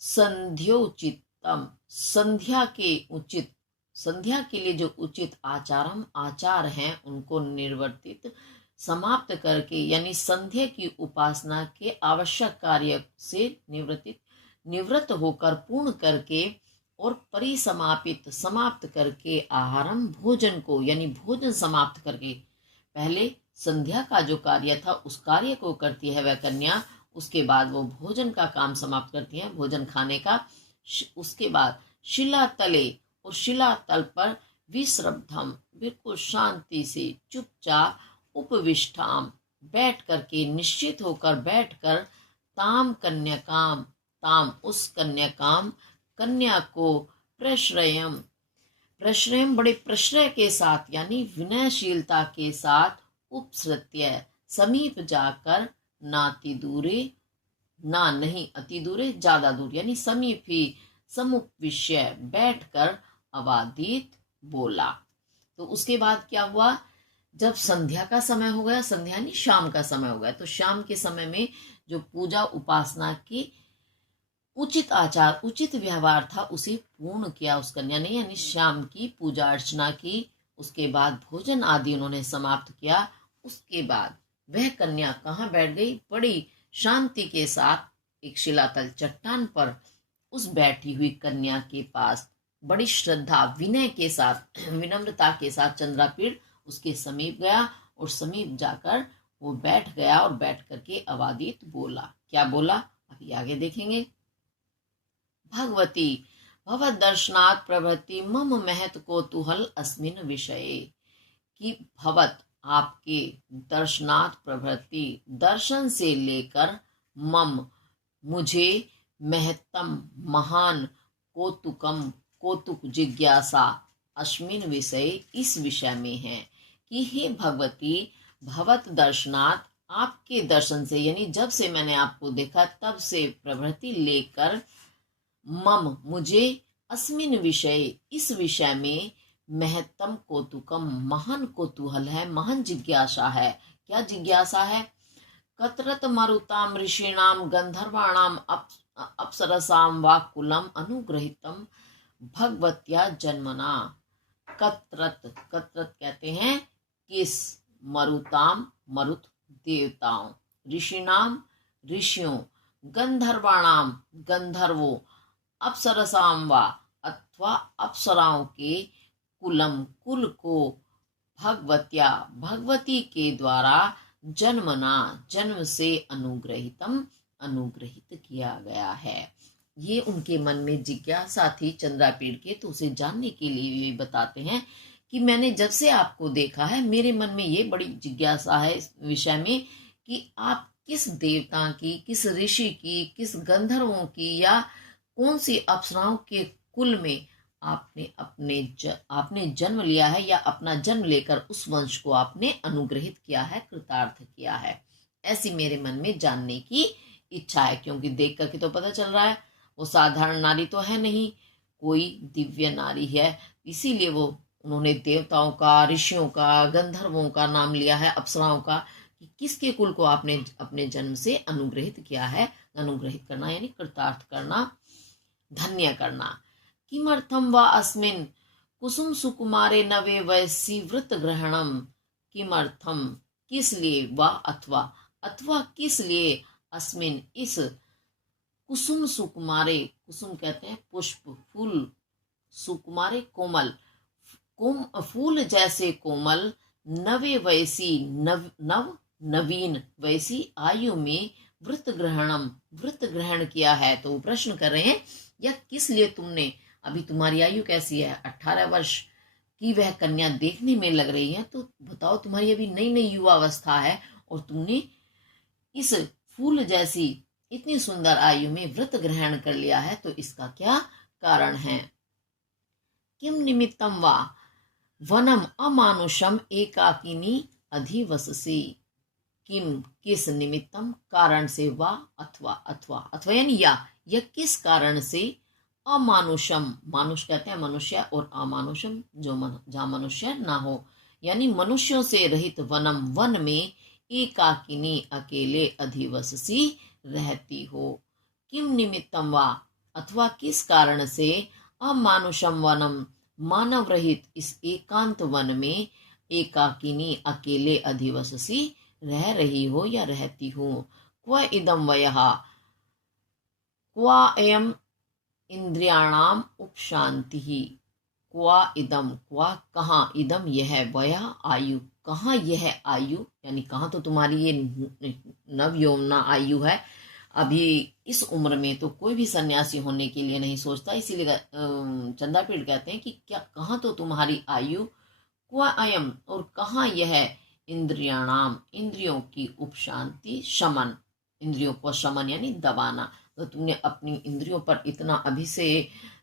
संध्योचितम, संध्या के उचित, संध्या के लिए जो उचित आचारम आचार हैं उनको निर्वर्तित समाप्त करके, यानी संध्या की उपासना के आवश्यक कार्य से निवृत्त होकर, पूर्ण करके, और परिसमापित समाप्त करके, आहारम भोजन को, यानी भोजन समाप्त करके, पहले संध्या का जो कार्य था उस कार्य को करती है वह कन्या, उसके बाद वो भोजन का काम समाप्त करती है, भोजन खाने का। उसके बाद शिला तले, और शिला तल पर, विश्रब्धम बिल्कुल शांति से चुपचाप, उपविष्टाम बैठ करके, निश्चित होकर बैठकर, ताम कन्याकाम, ताम उस कन्याकाम, कन्या को, प्रश्रयम, प्रश्रयम बड़े प्रश्रय के साथ, यानी विनयशीलता के साथ, उपसृत्य समीप जाकर, नाति दूरे, ना नहीं अति दूरे ज्यादा दूर, यानी समीप ही, समुपविश्य बैठकर अवादित बोला। तो उसके बाद क्या हुआ, जब संध्या का समय हो गया, संध्या नहीं शाम का समय हो गया, तो शाम के समय में जो पूजा उपासना की उचित आचार उचित व्यवहार था उसे पूर्ण किया उस कन्या ने, यानी शाम की पूजा अर्चना की। उसके बाद भोजन आदि उन्होंने समाप्त किया। उसके बाद वह कन्या कहाँ बैठ गई, बड़ी शांति के साथ एक शिलातल चट्टान पर उस बैठी हुई कन्या के पास बड़ी श्रद्धा विनय के साथ विनम्रता के साथ चंद्रापीड़ उसके समीप गया और समीप जाकर वो बैठ गया और बैठ करके अवादित बोला। क्या बोला अभी आगे देखेंगे। भगवती भवदर्शनात् प्रभृति मम महत कौतूहल अस्मिन् विषये, कि भवत आपके दर्शनात् प्रभृति दर्शन से लेकर मम मुझे महत्तम महान कौतुकम कौतुक जिज्ञासा अस्मिन् विषय इस विषय में है कि हे भगवती भवत दर्शनात् आपके दर्शन से, यानी जब से मैंने आपको देखा तब से प्रभृति लेकर मम मुझे अस्मिन विषय इस विषय में महत्तम कौतुकम महान कौतूहल है, महान जिज्ञासा है। क्या जिज्ञासा है, कतरत मरुताम ऋषिणाम गंधर्वाणाम अप्सरसाम वा कुलम अनुग्रहितम भगवत्या जन्मना। कतरत कतरत कहते हैं किस, मरुताम मरुत देवताओं, ऋषिनाम ऋषियों, गंधर्वाणाम गंधर्वों, अप्सरसाम वा अथवा अप्सराओं के, कुलम कुल को, भगवत्या भगवती के द्वारा, जन्मना जन्म से, अनुग्रहितम अनुग्रहित किया गया है। ये उनके मन में जिज्ञासा थी चंद्रापीड़ के, तो उसे जानने के लिए ये बताते हैं कि मैंने जब से आपको देखा है मेरे मन में ये बड़ी जिज्ञासा है इस विषय में कि आप किस देवता की, किस ऋषि की, किस गंधर्वों की या कौन सी अप्सराओं के कुल में आपने जन्म लिया है या अपना जन्म लेकर उस वंश को आपने अनुग्रहित किया है, कृतार्थ किया है। ऐसी मेरे मन में जानने की इच्छा है, क्योंकि देख करके तो पता चल रहा है वो साधारण नारी तो है नहीं, कोई दिव्य नारी है। इसीलिए वो उन्होंने देवताओं का, ऋषियों का, गंधर्वों का नाम लिया है, अप्सराओं का, कि किसके कुल को आपने अपने जन्म से अनुग्रहित किया है। अनुग्रहित करना यानी कृतार्थ करना, धन्य करना। किमर्थम वा अस्मिन् कुसुम सुकुमारे नवे वयसी व्रत ग्रहणम, किमर्थम किस लिए, वा अथवा अथवा किस लिए, अस्मिन् इस, कुसुम सुकुमारे, कुसुम कहते हैं पुष्प फूल, सुकुमारे कोमल, फूल जैसे कोमल, नवे वयसी नव नवीन वयसी आयु में व्रत ग्रहणम व्रत ग्रहण किया है। तो वो प्रश्न कर रहे हैं या किस लिए तुमने, अभी तुम्हारी आयु कैसी है, 18 वर्ष की वह कन्या देखने में लग रही है, तो बताओ तुम्हारी अभी नई नई युवा अवस्था है और तुमने इस फूल जैसी इतनी सुंदर आयु में व्रत ग्रहण कर लिया है, तो इसका क्या कारण है। किम निमित्तम वा वनम अमानुषम एकाकिनी अधिवससी, किम किस निमित्तम कारण से, वा अथवा अथवा अथवा यानी या किस कारण से, अमानुषम मानुष कहते हैं मनुष्य, और अमानुषम जहाँ मनुष्य ना हो, यानी मनुष्यों से रहित, वनम वन में, एकाकिनी अकेले, अधिवससी रहती हो। किम निमित्तम वा अथवा किस कारण से, अमानुषम वनम मानव रहित इस एकांत वन में, एकाकिनी अकेले, अधिवससी रह रही हो या रहती हो। क्व इदम वयः क्व अयम इंद्रियाणाम उपशांति, क्व इदम क्व कहाँ, इदम यह, वयः आयु कहाँ, यह आयु यानी कहाँ, तो तुम्हारी ये नव यौवना आयु है। अभी इस उम्र में तो कोई भी सन्यासी होने के लिए नहीं सोचता, इसीलिए चंद्रापीड़ कहते हैं कि क्या कहाँ तो तुम्हारी आयु, क्व अयम और कहाँ यह, इंद्रियाणाम इंद्रियों की, उपशांति शमन, इंद्रियों को शमन यानी दबाना, तो तुमने अपनी इंद्रियों पर इतना अभी से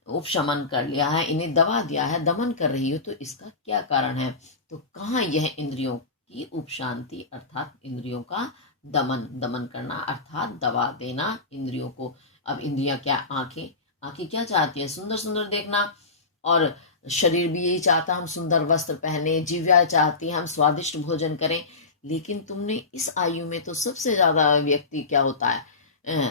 उपशमन कर लिया है, इन्हें दबा दिया है, दमन कर रही हो, तो इसका क्या कारण है। तो कहाँ यह इंद्रियों की उपशांति अर्थात इंद्रियों का दमन, दमन करना अर्थात दबा देना इंद्रियों को। अब इंद्रियां क्या, आंखें, आंखें क्या चाहती है? सुंदर सुंदर देखना, और शरीर भी यही चाहता है हम सुंदर वस्त्र पहने, जीव्या चाहती है हम स्वादिष्ट भोजन करें। लेकिन तुमने इस आयु में तो सबसे ज्यादा व्यक्ति क्या होता है,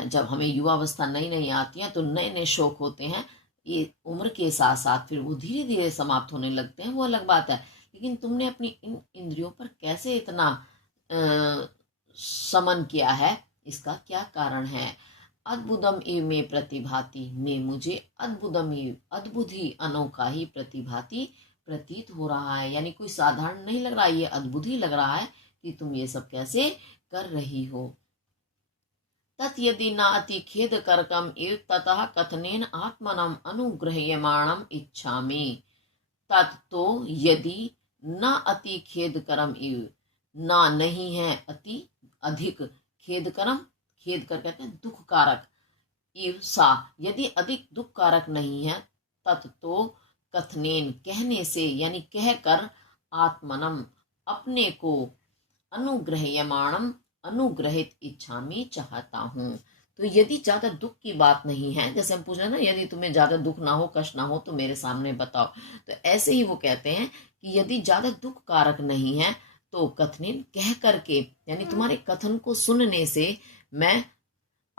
जब हमें युवावस्था नई नई आती है तो नए नए शौक होते हैं, ये उम्र के साथ साथ फिर वो धीरे धीरे समाप्त होने लगते हैं, वो अलग बात है। लेकिन तुमने अपनी इन इंद्रियों पर कैसे इतना समन किया है, इसका क्या कारण है? अद्भुतम एव में प्रतिभाति, में मुझे अद्भुतम एव, अद्भुत ही, अनोखा ही, प्रतिभाति प्रतीत हो रहा है। यानी कोई साधारण नहीं लग रहा, ये अद्भुत ही लग रहा है कि तुम ये सब कैसे कर रही हो। तत् यदि न अति खेद करकम इव ततः कथनेन आत्मनम अनुग्रह्यमाणम इच्छामि। तत् तो यदि न अति खेद करम इव, ना नहीं है अति अधिक, खेद करम, खेद कर कहते हैं दुख कारक, इव सा यदि अधिक दुख कारक नहीं है, तत् तो कथनेन कहने से, यानी कहकर, आत्मनम अपने को, अनुग्रह्यमाणम अनुग्रहित इच्छामि चाहता हूँ। तो यदि ज्यादा दुख की बात नहीं है, जैसे हम पूछ रहे हैं ना, यदि तुम्हें ज्यादा दुख ना हो, कष्ट ना हो तो मेरे सामने बताओ, तो ऐसे ही वो कहते हैं कि यदि ज्यादा दुख कारक नहीं है तो कथनेन कह करके, यानी तुम्हारे कथन को सुनने से मैं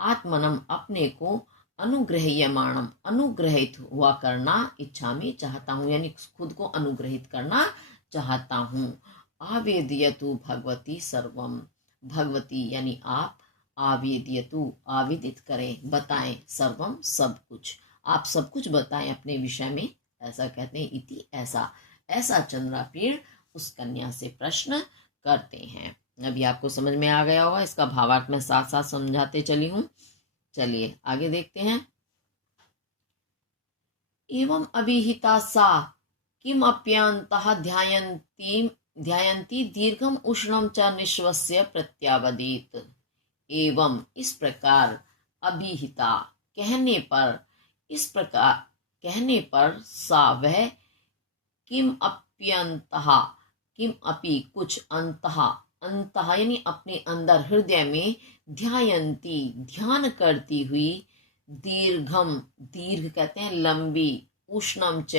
आत्मनम अपने को, अनुग्रह्यमाणम अनुग्रहित हुआ करना, इच्छामि चाहता हूँ, यानी खुद को अनुग्रहित करना चाहता हूँ। आवेदयतु भगवती सर्वम, भगवती यानी आप, आवेदयतु आवेदित करें, बताएं, सर्वम सब कुछ, आप सब कुछ बताएं अपने विषय में, ऐसा कहते हैं। इति ऐसा, ऐसा चंद्रापीड़ उस कन्या से प्रश्न करते हैं। अभी आपको समझ में आ गया होगा, इसका भावार्थ मैं साथ साथ समझाते चली हूं। चलिए आगे देखते हैं। एवं अभिहिता सा किम अप्यंतः ध्यायन्ती दीर्घम उष्णम च निश्वस्य प्रत्यावदित। एवं इस प्रकार, अभिहिता कहने पर, इस प्रकार कहने पर, सा वह, किम अप्यंतः, किम अपि कुछ, अंतः अंतः यानी अपने अंदर, हृदय में, ध्यायन्ती ध्यान करती हुई, दीर्घम दीर्घ कहते हैं लंबी, उष्णम च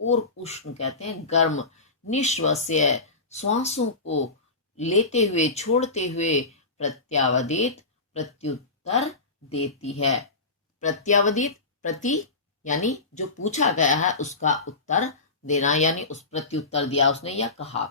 और उष्ण कहते हैं गर्म, निश्वस्य श्वासों को लेते हुए छोड़ते हुए, प्रत्यावदित प्रत्युत्तर देती है। प्रत्यावदित, प्रति यानी जो पूछा गया है उसका उत्तर देना, यानी उस प्रत्युत्तर दिया उसने या कहा।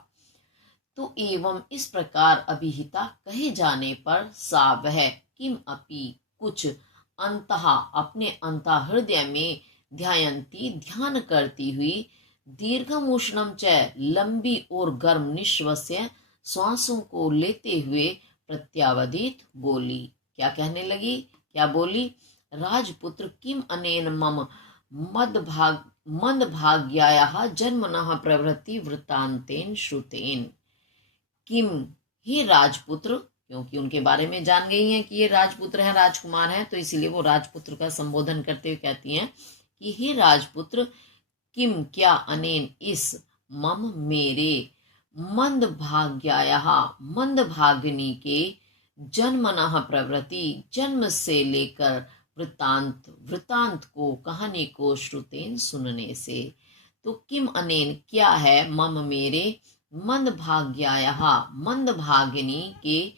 तो एवं इस प्रकार अभिहिता कहे जाने पर, सा वह, किम अपि कुछ, अंतः अपने अंतः हृदय में, ध्यायन्ती ध्यान करती हुई, दीर्घम उष्णम च लंबी और गर्म, निश्वस्य श्वासों को लेते हुए, प्रत्यावदित बोली, क्या कहने लगी, क्या बोली? राजपुत्र किम अनेन मम मंद भाग्यायाः जन्मनः प्रवृत्ति वृत्तान्तेन श्रुतेन। किम, ही राजपुत्र, क्योंकि उनके बारे में जान गई हैं कि ये राजपुत्र हैं, राजकुमार हैं, तो इसीलिए वो राजपुत्र का संबोधन करते हुए कहती हैं कि हे राजपुत्र, किम क्या, अनेन इस, मम मेरे, मंद भाग्यायाः मंद भागिनी के, जन्मनः प्रवृत्ति जन्म से लेकर, वृत्तांत वृत्तांत को, कहानी को, श्रुतेन सुनने से। तो किम अनेन क्या है, मम मेरे, मंद भाग्यायाः मंद भागिनी के,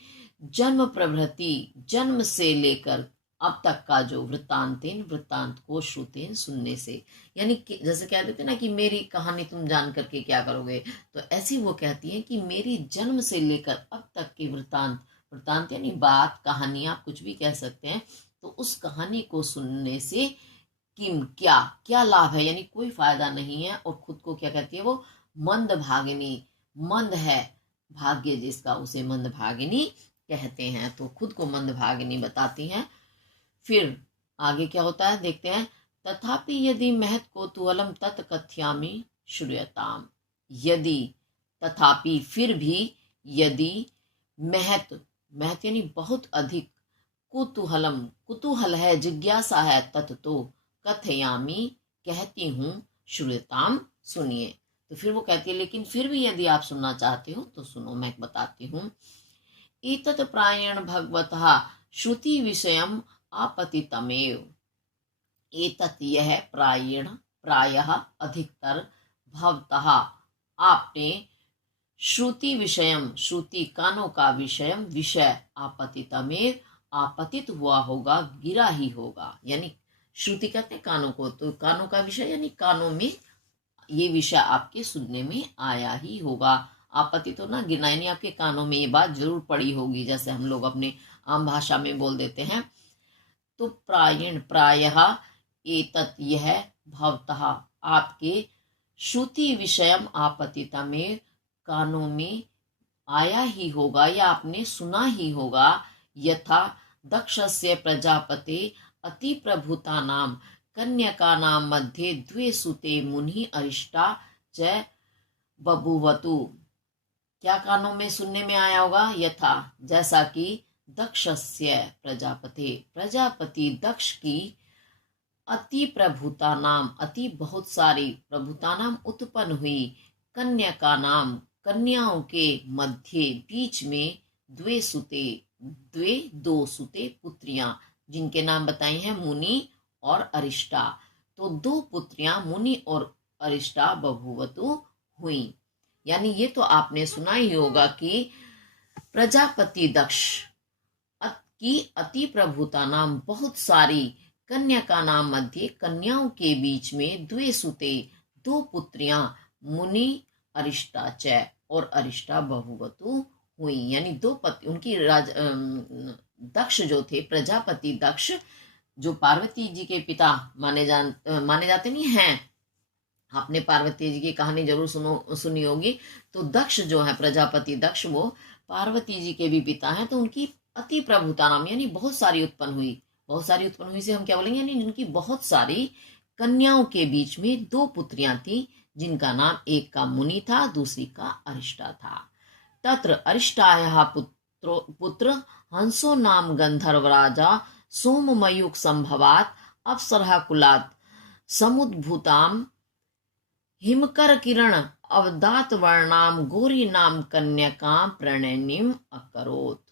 जन्म प्रवृत्ति जन्म से लेकर अब तक का जो, वृत्तांतेन वृत्तांत को, श्रुतेन सुनने से, यानी जैसे कह देते ना कि मेरी कहानी तुम जान करके क्या करोगे, तो ऐसी वो कहती है कि मेरी जन्म से लेकर अब तक के वृत्तांत, वृत्तांत यानी बात, कहानी, आप कुछ भी कह सकते हैं, तो उस कहानी को सुनने से, किम क्या, क्या लाभ है, यानी कोई फायदा नहीं है। और खुद को क्या कहती है वो, मंद भागिनी, मंद है भाग्य जिसका, उसे मंद भागिनी कहते हैं, तो खुद को मंद भागिनी बताती हैं। फिर आगे क्या होता है देखते हैं। तथापि यदि महत कौतूहलम तत्कथ्यामि श्रूयताम। यदि, तथापि फिर भी, यदि महत, महत यानी बहुत अधिक, कुतूहलम कुतूहल है, जिज्ञासा है, तत् तो, कथयामी कहती हूँ, श्रूयताम सुनिए। तो फिर वो कहती है लेकिन फिर भी यदि आप सुनना चाहते हो तो सुनो, मैं बताती हूँ। एतत् प्रायेण भगवतः श्रुति विषयम आपतितमेव। एतत् यह प्रायः अधिकतर भवतः आपने श्रुति विषयम श्रुति कानों का विषय आपतितमेव आपतित हुआ होगा, गिरा ही होगा। यानी श्रुति कहते हैं कानों को, तो कानों का विषय यानी कानों में ये विषय आपके सुनने में आया ही होगा। आपत्ति तो ना गिरना, यानी आपके कानों में ये बात जरूर पड़ी होगी, जैसे हम लोग अपने आम भाषा में बोल देते हैं। तो प्रायः एतत् यह भवतः आपके श्रुति विषयम आपतिता में कानों में आया ही होगा या आपने सुना ही होगा। यथा दक्षस्य प्रजापते अति प्रभुता नाम कन्यका नाम मध्ये द्वे सुते मुनि अरिष्टा च बभूवतु। क्या कानों में सुनने में आया होगा? यथा जैसा कि दक्षस्य प्रजापति दक्ष की अति प्रभुता नाम अति बहुत सारी प्रभुता नाम उत्पन्न हुई, कन्यका नाम कन्याओं के मध्य बीच में दो सुते पुत्रियां, जिनके नाम बताए हैं मुनि और अरिष्टा। तो दो पुत्रियां मुनि और अरिष्टा बभूवतु हुई। यानी ये तो आपने सुना ही होगा कि प्रजापति दक्ष की अति प्रभुता नाम बहुत सारी कन्या नाम मध्य कन्याओं के बीच में द्वे सुते दो पुत्रियां मुनि अरिष्टा च और अरिष्टा बभूवतु हुई। यानी दो पति उनकी दक्ष जो थे, प्रजापति दक्ष जो पार्वती जी के पिता माने जाते नहीं हैं। आपने पार्वती जी की कहानी जरूर सुनी होगी। तो दक्ष जो है, प्रजापति दक्ष, वो पार्वती जी के भी पिता हैं। तो उनकी अति प्रभुता नाम यानी बहुत सारी उत्पन्न हुई से हम क्या बोलेंगे, यानी जिनकी बहुत सारी कन्याओं के बीच में दो पुत्रियां थी, जिनका नाम एक का मुनि था, दूसरी का अरिष्टा था। तत्र अरिष्टायाः पुत्र हंसो नाम गंधर्व राजा सोममयुक संभवात अप्सरः कुलात् समुद्भूताम हिमकर किरण अवदात वर्णाम गौरी नाम कन्यका प्रणयनीम अकरोत।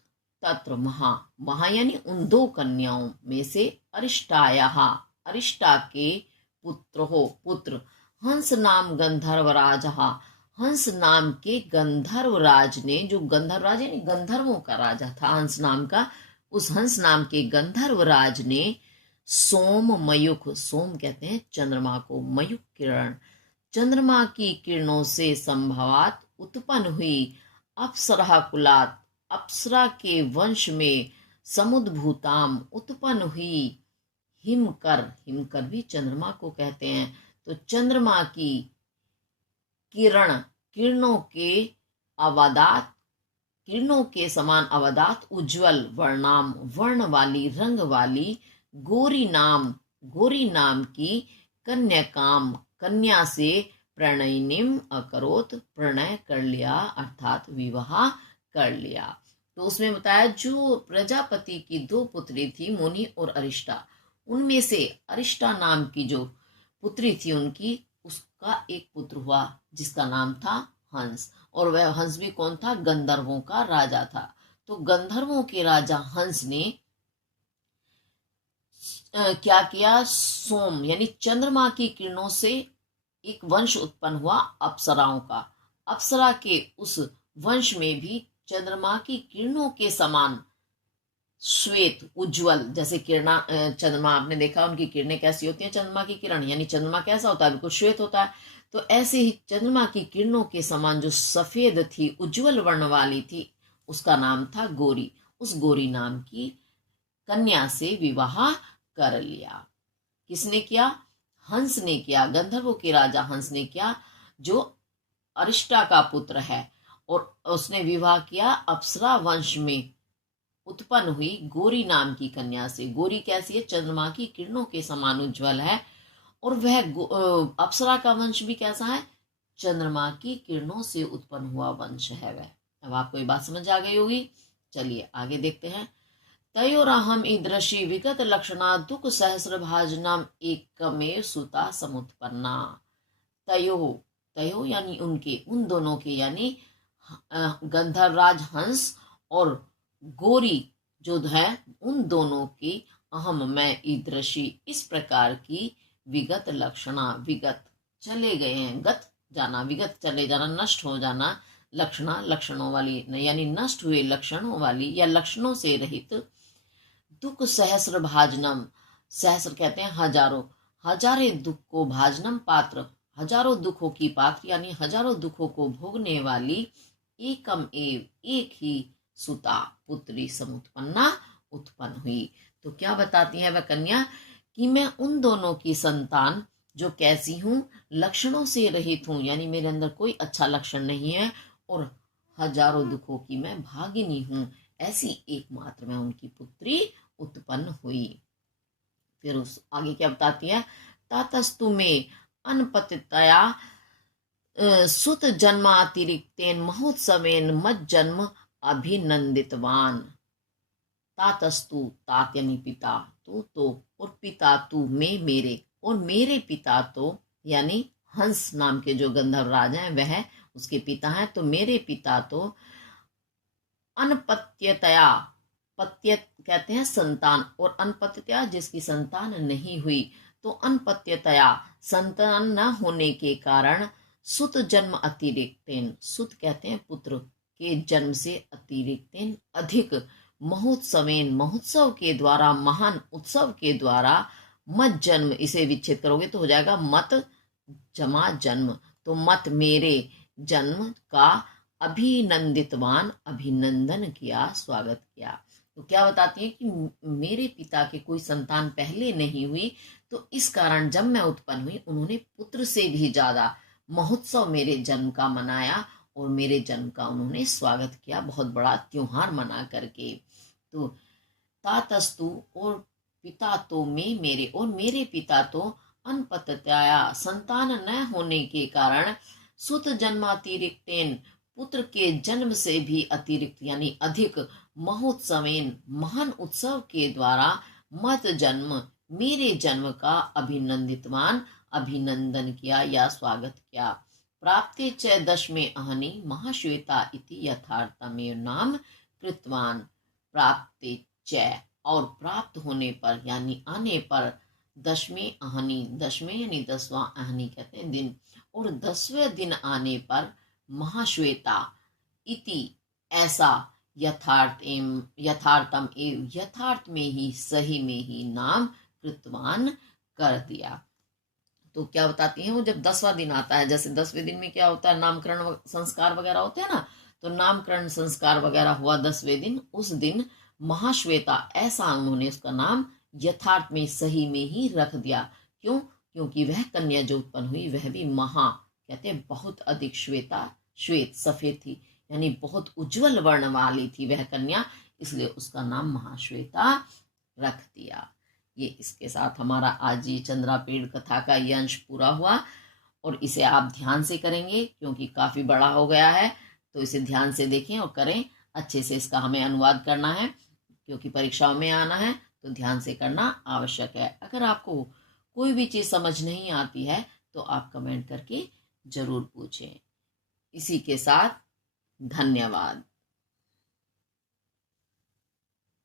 तत्र महा यानी उन दो कन्याओं में से अरिष्टा के पुत्र हंस नाम गंधर्व राजा, हंस नाम के गंधर्व राज ने, जो गंधर्व राज यानी गंधर्वों का राजा था हंस नाम का, उस हंस नाम के गंधर्व राज ने सोम मयुख, सोम कहते हैं चंद्रमा को, मयुख किरण चंद्रमा की किरणों से संभवात उत्पन्न हुई, अप्सरा कुलात अप्सरा के वंश में, समुद्भूताम उत्पन्न हुई, हिमकर भी चंद्रमा को कहते हैं। तो चंद्रमा की किरणों के समान अवदात उज्जवल वर्णाम वर्ण वाली रंग वाली गौरी नाम की कन्या से प्रणयनिम अकरोत, प्रणय कर लिया अर्थात विवाह कर लिया। तो उसमें बताया जो प्रजापति की दो पुत्री थी मुनि और अरिष्टा, उनमें से अरिष्टा नाम की जो पुत्री थी उनकी, उसका एक पुत्र हुआ जिसका नाम था हंस। और वह हंस भी कौन था? गंधर्वों का राजा था। तो गंधर्वों के राजा हंस ने क्या किया? सोम यानी चंद्रमा की किरणों से एक वंश उत्पन्न हुआ अप्सराओं का। अप्सरा के उस वंश में भी चंद्रमा की किरणों के समान श्वेत उज्जवल, जैसे चंद्रमा आपने देखा उनकी किरणें कैसी होती हैं, चंद्रमा की किरण यानी चंद्रमा कैसा होता है? बिल्कुल श्वेत होता है। तो ऐसे ही चंद्रमा की किरणों के समान जो सफेद थी, उज्जवल वर्ण वाली थी, उसका नाम था गौरी। उस गौरी नाम की कन्या से विवाह कर लिया। किसने किया? हंस ने किया, गंधर्वों के राजा हंस ने किया, जो अरिष्टा का पुत्र है। और उसने विवाह किया अप्सरा वंश में उत्पन्न हुई गौरी नाम की कन्या से। गौरी कैसी है? चंद्रमा की किरणों के समान उज्जवल है। और वह अप्सरा का वंश भी कैसा है? चंद्रमा की किरणों से उत्पन्न हुआ वंश है वह। अब आपको ये बात समझ आ गई होगी। चलिए आगे देखते हैं। तयोरहम ईदृशी विगत लक्षणा दुख सहस्र भाजनम एकमेव सुता समुत्पन्ना। तयो यानी उनके, उन दोनों के, यानी गंधर्वराज हंस और गौरी जो है, उन दोनों की अहम मैं ईदृशी इस प्रकार की विगत लक्षणा, विगत चले गए हैं, गत जाना, विगत चले जाना, नष्ट हो जाना, लक्षणा लक्षणों वाली यानी नष्ट हुए लक्षणों वाली या लक्षणों से रहित, दुख सहस्र भाजनम, सहस्र कहते हैं हजारों, हजारे दुख को, भाजनम पात्र, हजारों दुखों की पात्र यानी हजारों दुखों को भोगने वाली, एकम एव एक ही सुता पुत्री समुत्पन्ना उत्पन्न हुई। तो क्या बताती है वह कन्या कि मैं उन दोनों की संतान जो कैसी हूं, लक्षणों से रहित हूं, यानी मेरे अंदर कोई अच्छा लक्षण नहीं है और हजारों दुखों की मैं भागिनी हूं, ऐसी एकमात्र मैं उनकी पुत्री उत्पन्न हुई। फिर उस आगे क्या बताती है, तातस्तु में अनपतितया सुत जन्मातिरिक्तेन महोत्सवेन मत जन्म अभिनंदितवान। तातस्तु, तात यानी पिता, तो और पिता तू में मेरे, और मेरे पिता तो यानी हंस नाम के जो गंधर्व राजा हैं वह उसके पिता हैं, तो मेरे पिता तो अनपत्यतया, पत्य कहते हैं संतान, और अनपत्यतया जिसकी संतान नहीं हुई, तो अनपत्यतया संतान न होने के कारण सुत जन्म अतिरिक्तेन, सुत कहते हैं पुत्र के जन्म से अतिरिक्तेन अधिक, महोत्सवेन महोत्सव के द्वारा, महान उत्सव के द्वारा, मत जन्म इसे विच्छेद करोगे तो हो जाएगा मत जमा जन्म, तो मत मेरे जन्म का अभिनंदितवान, अभिनंदन किया, स्वागत किया। तो क्या बताती है कि मेरे पिता के कोई संतान पहले नहीं हुई, तो इस कारण जब मैं उत्पन्न हुई उन्होंने पुत्र से भी ज्यादा महोत्सव मेरे जन्म का मनाया और मेरे जन्म का उन्होंने स्वागत किया, बहुत बड़ा त्योहार मना करके। तो तातस्तु और पिता तो में मेरे, और मेरे पिता तो अनपतया संतान न होने के कारण, सुत जन्मातिरिक्तेन पुत्र के जन्म से भी अतिरिक्त यानी अधिक, महोत्सवेन महान उत्सव के द्वारा, मत जन्म मेरे जन्म का अभिनंदितवान अभिनंदन किया या स्वागत किया। प्राप्ते च दशमे अहनि महाश्वेता इति यथार्थमेव नाम कृतवान। प्राप्ते च और प्राप्त होने पर यानी आने पर, दशमे अहनि, दशमे यानी 10वां, अहनि कहते हैं दिन, और 10वें दिन आने पर, महाश्वेता इति ऐसा, यथार्थम एव यथार्थ में ही, सही में ही, नाम कृतवान कर दिया। तो क्या बताती हैं वो जब 10वां दिन आता है, जैसे 10वें दिन में क्या होता है, नामकरण संस्कार वगैरह होते हैं ना, तो नामकरण संस्कार वगैरह हुआ 10वें दिन, उस दिन महाश्वेता ऐसा उन्होंने उसका नाम यथार्थ में, सही में ही रख दिया। क्यों? क्योंकि वह कन्या जो उत्पन्न हुई वह भी महा कहते हैं बहुत अधिक, श्वेता श्वेत सफेद थी, यानी बहुत उज्जवल वर्ण वाली थी वह कन्या, इसलिए उसका नाम महाश्वेता रख दिया। ये इसके साथ हमारा आज ये चंद्रापेड़ कथा का ये अंश पूरा हुआ, और इसे आप ध्यान से करेंगे क्योंकि काफी बड़ा हो गया है, तो इसे ध्यान से देखें और करें अच्छे से। इसका हमें अनुवाद करना है क्योंकि परीक्षाओं में आना है, तो ध्यान से करना आवश्यक है। अगर आपको कोई भी चीज समझ नहीं आती है तो आप कमेंट करके जरूर पूछें। इसी के साथ धन्यवाद।